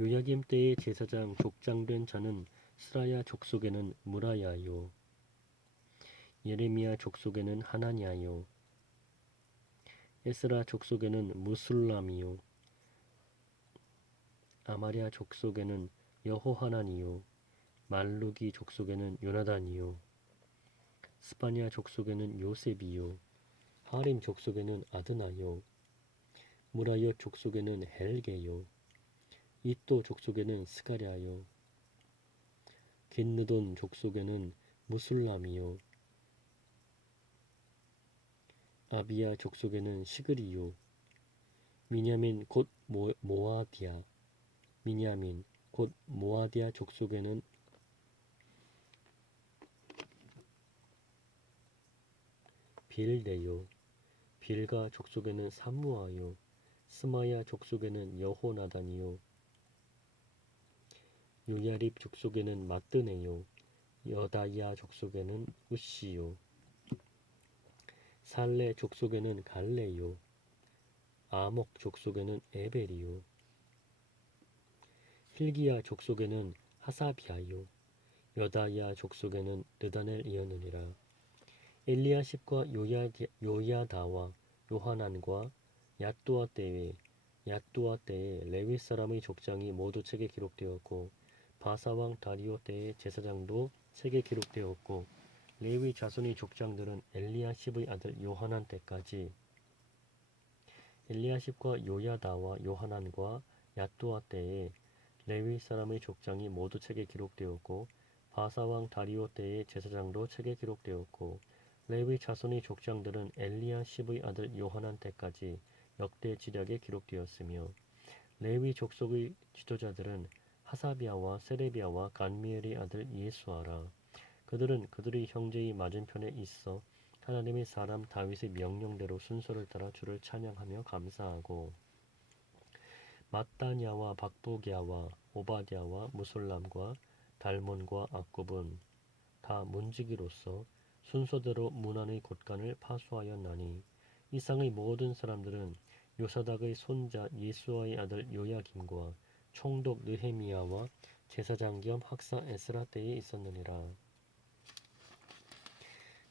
요야김 때의 제사장 족장된 자는 스라야 족속에는 무라야요, 예레미야 족속에는 하나냐요, 에스라 족속에는 무술람이요, 아마랴 족속에는 여호하난이요 말루기 족속에는 요나단이요 스파냐 족속에는 요셉이요 하림 족속에는 아드나요 무라요 족속에는 헬게요 이또 족속에는 스가랴요 긴느돈 족속에는 무술람이요 아비야 족속에는 시그리요 미냐민 곧 모아디아 미냐민 곧 모아디아 족속에는 빌데요 빌가 족속에는 삼무아요 스마야 족속에는 여호나단이요 요야립 족속에는 마뜨네요 여다야 족속에는 우시요 살레 족속에는 갈레요 아목 족속에는 에벨이요 힐기야 족속에는 하사비아요 여다야 족속에는 르다넬이었느니라 엘리야십과 요야다와 요하난과 야뚜아 때에 레위 사람의 족장이 모두 책에 기록되었고 바사왕 다리오 때의 제사장도 책에 기록되었고 레위 자손의 족장들은 엘리야십의 아들 요하난 때까지 엘리야십과 요야다와 요하난과 야뚜아 때에 레위 사람의 족장이 모두 책에 기록되었고 바사왕 다리오 때의 제사장도 책에 기록되었고 레위 자손의 족장들은 엘리야십의 아들 요하난 때까지 역대 지략에 기록되었으며 레위 족속의 지도자들은 하사비아와 세레비아와 간미엘의 아들 예수아라. 그들은 그들의 형제의 맞은편에 있어 하나님의 사람 다윗의 명령대로 순서를 따라 주를 찬양하며 감사하고 mat다냐와 박부기야와 오바댜와 무솔람과 달몬과 악굽은 다 문지기로서 순서대로 문안의 곳간을 파수하였나니 이상의 모든 사람들은 요사닥의 손자 예수아의 아들 요야김과 총독 느헤미야와 제사장 겸 학사 에스라 때에 있었느니라.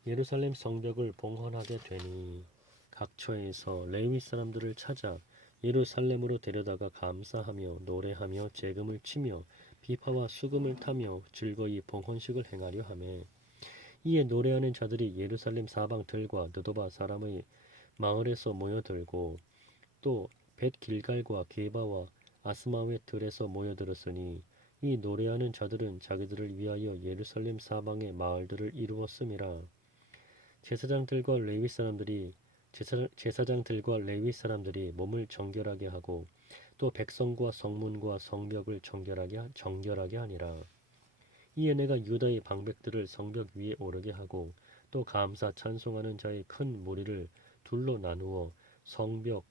예루살렘 성벽을 봉헌하게 되니 각처에서 레위 사람들을 찾아 예루살렘으로 데려다가 감사하며 노래하며 재금을 치며 비파와 수금을 타며 즐거이 봉헌식을 행하려 하매 이에 노래하는 자들이 예루살렘 사방 들과 느도바 사람의 마을에서 모여들고 또 벳길갈과 게바와 아스마웻 들에서 모여들었으니 이 노래하는 자들은 자기들을 위하여 예루살렘 사방의 마을들을 이루었음이라. 제사장들과 레위 사람들이 몸을 정결하게 하고 또 백성과 성문과 성벽을 정결하게 하니라. 이에 내가 유다의 방백들을 성벽 위에 오르게 하고 또 감사 찬송하는 자의 큰 무리를 둘로 나누어 성벽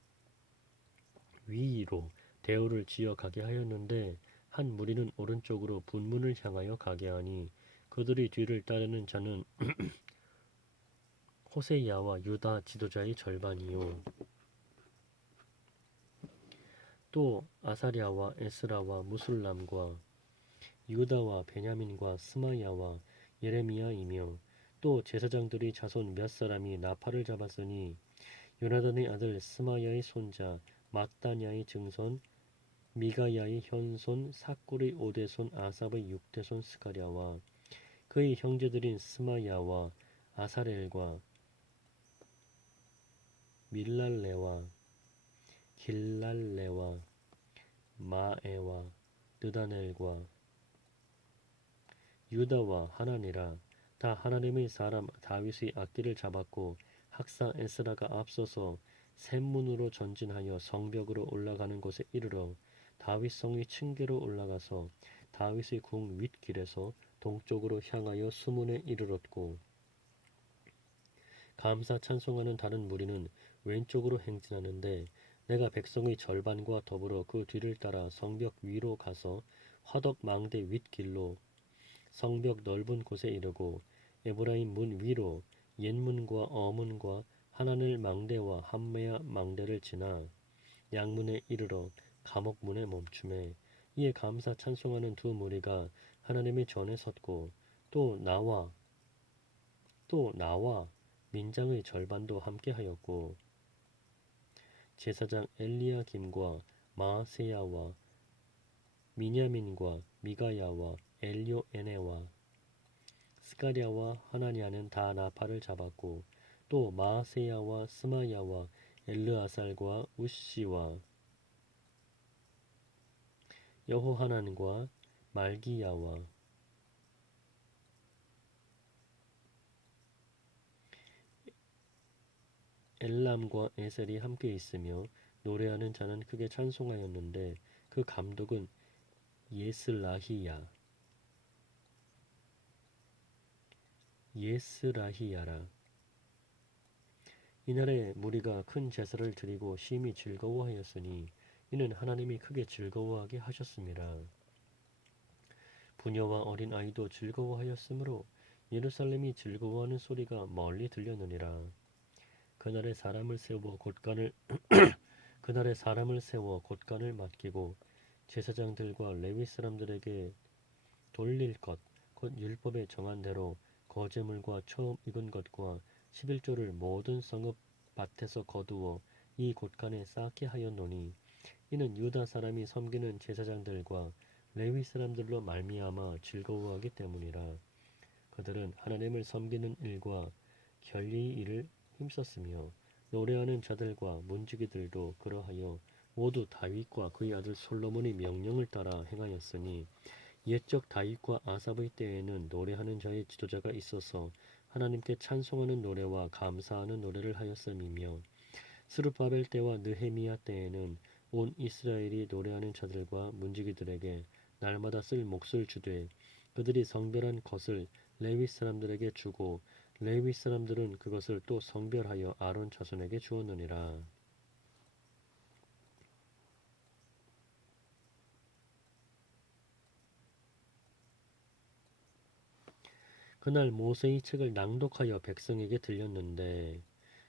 위로 대오를 지어 가게 하였는데 한 무리는 오른쪽으로 분문을 향하여 가게 하니 그들의 뒤를 따르는 자는 호세야와 유다 지도자의 절반이요 또 아사랴와 에스라와 무술람과 유다와 베냐민과 스마야와 예레미야이며 또 제사장들의 자손 몇 사람이 나팔을 잡았으니 요나단의 아들 스마야의 손자 mat다냐의 증손 미가야의 현손 삭굴의 오대손 아삽의 육대손 스가랴와 그의 형제들인 스마야와 아사렐과 밀랄레와 길랄레와 마에와 느다넬과 유다와 하나니라. 다 하나님의 사람 다윗의 악기를 잡았고 학사 에스라가 앞서서 샘문으로 전진하여 성벽으로 올라가는 곳에 이르러 다윗성의 층계로 올라가서 다윗의 궁 윗길에서 동쪽으로 향하여 수문에 이르렀고 감사 찬송하는 다른 무리는 왼쪽으로 행진하는데 내가 백성의 절반과 더불어 그 뒤를 따라 성벽 위로 가서 화덕 망대 윗길로 성벽 넓은 곳에 이르고 에브라임 문 위로 옛문과 어문과 하나늘 망대와 함메야 망대를 지나 양문에 이르러 감옥문에 멈추매 이에 감사 찬송하는 두 무리가 하나님의 전에 섰고 또 나와 민장의 절반도 함께하였고 제사장 엘리야김과 마아세야와 미냐민과 미가야와 엘요에네와 스가랴와 하나냐는 다 나팔을 잡았고 또 마아세야와 스마야와 엘르아살과 우시와 여호하난과 말기야와 엘람과 에셀이 함께 있으며 노래하는 자는 크게 찬송하였는데 그 감독은 예스라히야라. 이날에 무리가 큰 제사를 드리고 심히 즐거워하였으니 이는 하나님이 크게 즐거워하게 하셨습니다. 부녀와 어린 아이도 즐거워하였으므로 예루살렘이 즐거워하는 소리가 멀리 들렸느니라. 그날에 사람을 세워 곳간을 맡기고 제사장들과 레위 사람들에게 돌릴 것 곧 율법에 정한 대로 거제물과 처음 익은 것과 11조를 모든 성읍 밭에서 거두어 이 곳간에 쌓게 하였노니 이는 유다 사람이 섬기는 제사장들과 레위 사람들로 말미암아 즐거워하기 때문이라. 그들은 하나님을 섬기는 일과 결리의 일을 힘썼으며 노래하는 자들과 문지기들도 그러하여 모두 다윗과 그의 아들 솔로몬의 명령을 따라 행하였으니 옛적 다윗과 아삽의 때에는 노래하는 자의 지도자가 있어서 하나님께 찬송하는 노래와 감사하는 노래를 하였음이며 스룹바벨 때와 느헤미야 때에는 온 이스라엘이 노래하는 자들과 문지기들에게 날마다 쓸 몫을 주되 그들이 성별한 것을 레위 사람들에게 주고 레위 사람들은 그것을 또 성별하여 아론 자손에게 주었느니라. 그날 모세의 책을 낭독하여 백성에게 들렸는데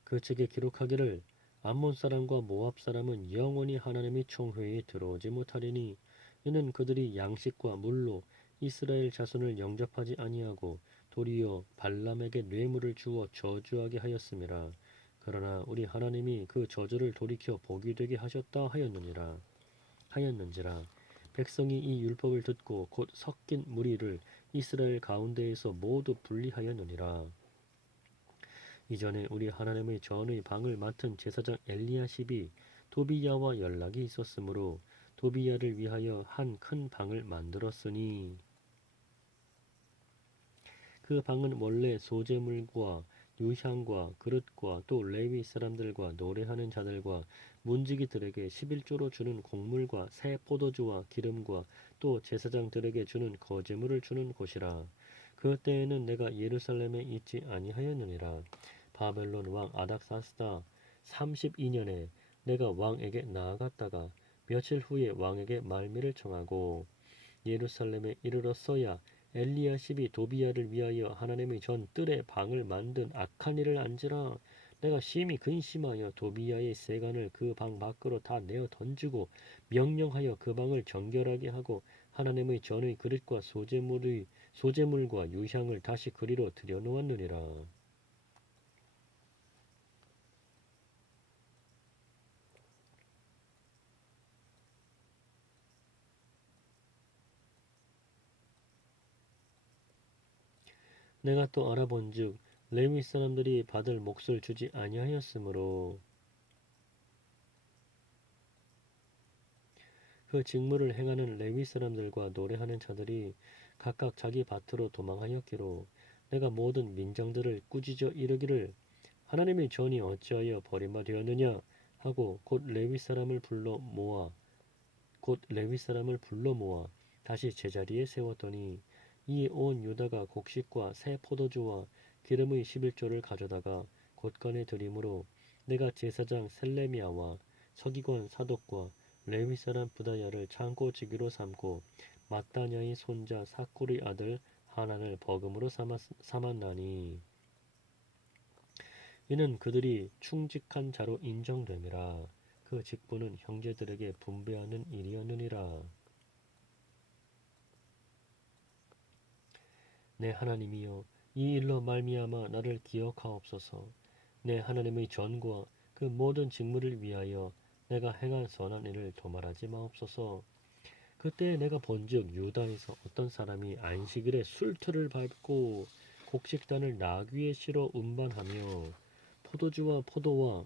그 책에 기록하기를 암몬 사람과 모압 사람은 영원히 하나님의 총회에 들어오지 못하리니 이는 그들이 양식과 물로 이스라엘 자손을 영접하지 아니하고 도리어 발람에게 뇌물을 주어 저주하게 하였음이라. 그러나 우리 하나님이 그 저주를 돌이켜 복이 되게 하셨다 하였는지라. 백성이 이 율법을 듣고 곧 섞인 무리를 이스라엘 가운데에서 모두 분리하였느니라. 이전에 우리 하나님의 전의 방을 맡은 제사장 엘리야십이 도비야와 연락이 있었으므로 도비야를 위하여 한 큰 방을 만들었으니 그 방은 원래 소재물과 유향과 그릇과 또 레위 사람들과 노래하는 자들과 문지기들에게 11조로 주는 곡물과 새 포도주와 기름과 또 제사장들에게 주는 거제물을 주는 곳이라. 그 때에는 내가 예루살렘에 있지 아니하였느니라. 바벨론 왕 아닥사스다 32년에 내가 왕에게 나아갔다가 며칠 후에 왕에게 말미를 청하고 예루살렘에 이르렀어야 엘리야십이 도비야를 위하여 하나님의 전 뜰에 방을 만든 악한 일을 안지라. 내가 심히 근심하여 도비야의 세간을 그 방 밖으로 다 내어 던지고 명령하여 그 방을 정결하게 하고 하나님의 전의 그릇과 소재물과 유향을 다시 그리로 들여놓았느니라. 내가 또 알아본즉 레위 사람들이 받을 몫을 주지 아니하였으므로 그 직무를 행하는 레위 사람들과 노래하는 자들이 각각 자기 밭으로 도망하였기로 내가 모든 민장들을 꾸짖어 이르기를 하나님의 전이 어찌하여 버림받되었느냐 하고 곧 레위 사람을 불러 모아 다시 제자리에 세웠더니 이 온 유다가 곡식과 새 포도주와 기름의 11조를 가져다가 곳간에 드림으로 내가 제사장 셀레미야와 서기관 사독과 레위 사람 부다야를 창고지기로 삼고 마따냐의 손자 사꿀의 아들 하난을 버금으로 삼았나니 이는 그들이 충직한 자로 인정됨이라. 그 직분은 형제들에게 분배하는 일이었느니라. 내 하나님이여 이 일로 말미암아 나를 기억하옵소서. 내 하나님의 전과 그 모든 직무를 위하여 내가 행한 선한 일을 도말하지 마옵소서. 그때 내가 본즉 유다에서 어떤 사람이 안식일에 술틀을 밟고 곡식단을 나귀에 실어 운반하며 포도주와 포도와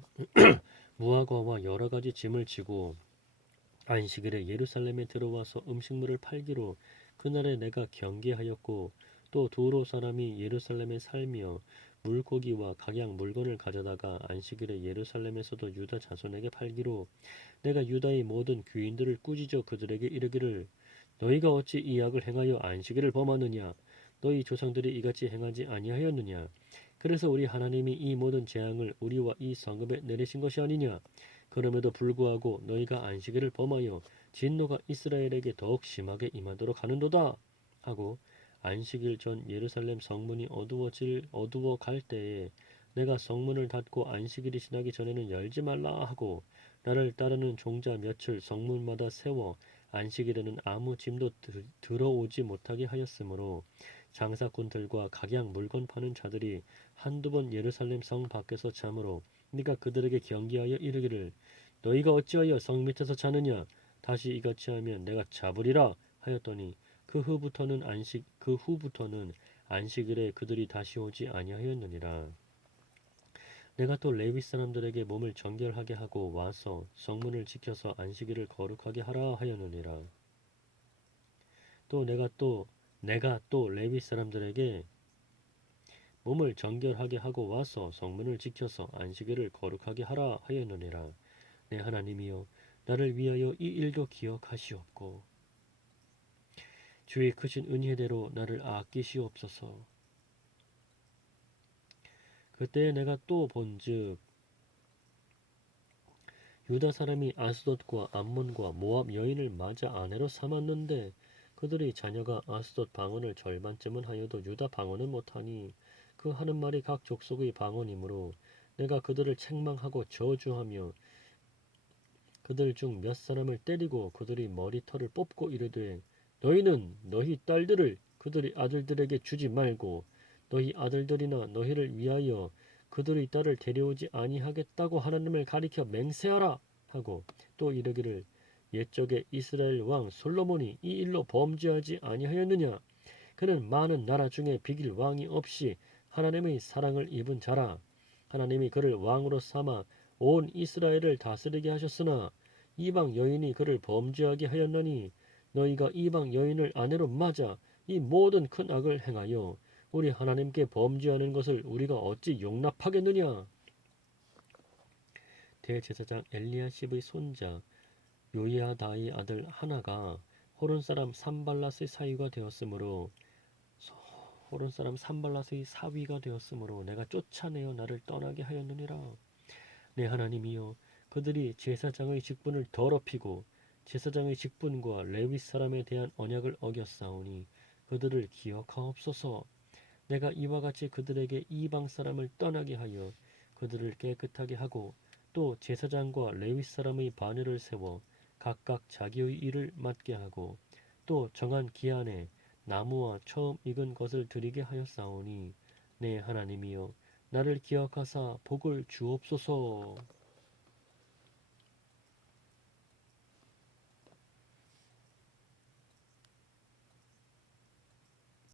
무화과와 여러 가지 짐을 지고 안식일에 예루살렘에 들어와서 음식물을 팔기로 그날에 내가 경계하였고 또 두로 사람이 예루살렘에 살며 물고기와 각양 물건을 가져다가 안식일에 예루살렘에서도 유다 자손에게 팔기로 내가 유다의 모든 귀인들을 꾸짖어 그들에게 이르기를 너희가 어찌 이 악을 행하여 안식일을 범하느냐 너희 조상들이 이같이 행하지 아니하였느냐 그래서 우리 하나님이 이 모든 재앙을 우리와 이 성읍에 내리신 것이 아니냐 그럼에도 불구하고 너희가 안식일을 범하여 진노가 이스라엘에게 더욱 심하게 임하도록 하는도다 하고 안식일 전 예루살렘 성문이 어두워 갈 때에 내가 성문을 닫고 안식일이 지나기 전에는 열지 말라 하고 나를 따르는 종자 몇을 성문마다 세워 안식일에는 아무 짐도 들어오지 못하게 하였으므로 장사꾼들과 각양 물건 파는 자들이 한두 번 예루살렘 성 밖에서 자므로 네가 그들에게 경계하여 이르기를 너희가 어찌하여 성 밑에서 자느냐 다시 이같이 하면 내가 잡으리라 하였더니 그 후부터는 안식일에 그들이 다시 오지 아니하였느니라. 내가 또 레위 사람들에게 몸을 정결하게 하고 와서 성문을 지켜서 안식일을 거룩하게 하라 하였느니라. 또 내가 또 레위 사람들에게 몸을 정결하게 하고 와서 성문을 지켜서 안식일을 거룩하게 하라 하였느니라. 내 하나님이여 나를 위하여 이 일도 기억하시옵고 주의 크신 은혜대로 나를 아끼시옵소서. 그때 내가 또 본즉 유다 사람이 아스돗과 암몬과 모압 여인을 맞아 아내로 삼았는데 그들의 자녀가 아스돗 방언을 절반쯤은 하여도 유다 방언은 못하니 그 하는 말이 각 족속의 방언이므로 내가 그들을 책망하고 저주하며 그들 중 몇 사람을 때리고 그들의 머리털을 뽑고 이르되 너희는 너희 딸들을 그들의 아들들에게 주지 말고 너희 아들들이나 너희를 위하여 그들의 딸을 데려오지 아니하겠다고 하나님을 가리켜 맹세하라 하고 또 이르기를 옛적에 이스라엘 왕 솔로몬이 이 일로 범죄하지 아니하였느냐 그는 많은 나라 중에 비길 왕이 없이 하나님의 사랑을 입은 자라 하나님이 그를 왕으로 삼아 온 이스라엘을 다스리게 하셨으나 이방 여인이 그를 범죄하게 하였나니 너희가 이방 여인을 아내로 맞아 이 모든 큰 악을 행하여 우리 하나님께 범죄하는 것을 우리가 어찌 용납하겠느냐. 대제사장 엘리야십의 손자 요야다의 아들 하나가 호른 사람 산발랏의 사위가 되었으므로 내가 쫓아내어 나를 떠나게 하였느니라. 내 하나님이여 그들이 제사장의 직분을 더럽히고 제사장의 직분과 레위 사람에 대한 언약을 어겼사오니 그들을 기억하옵소서. 내가 이와 같이 그들에게 이방 사람을 떠나게 하여 그들을 깨끗하게 하고 또 제사장과 레위 사람의 반열을 세워 각각 자기의 일을 맡게 하고 또 정한 기한에 나무와 처음 익은 것을 드리게 하였사오니 내 하나님이여 나를 기억하사 복을 주옵소서.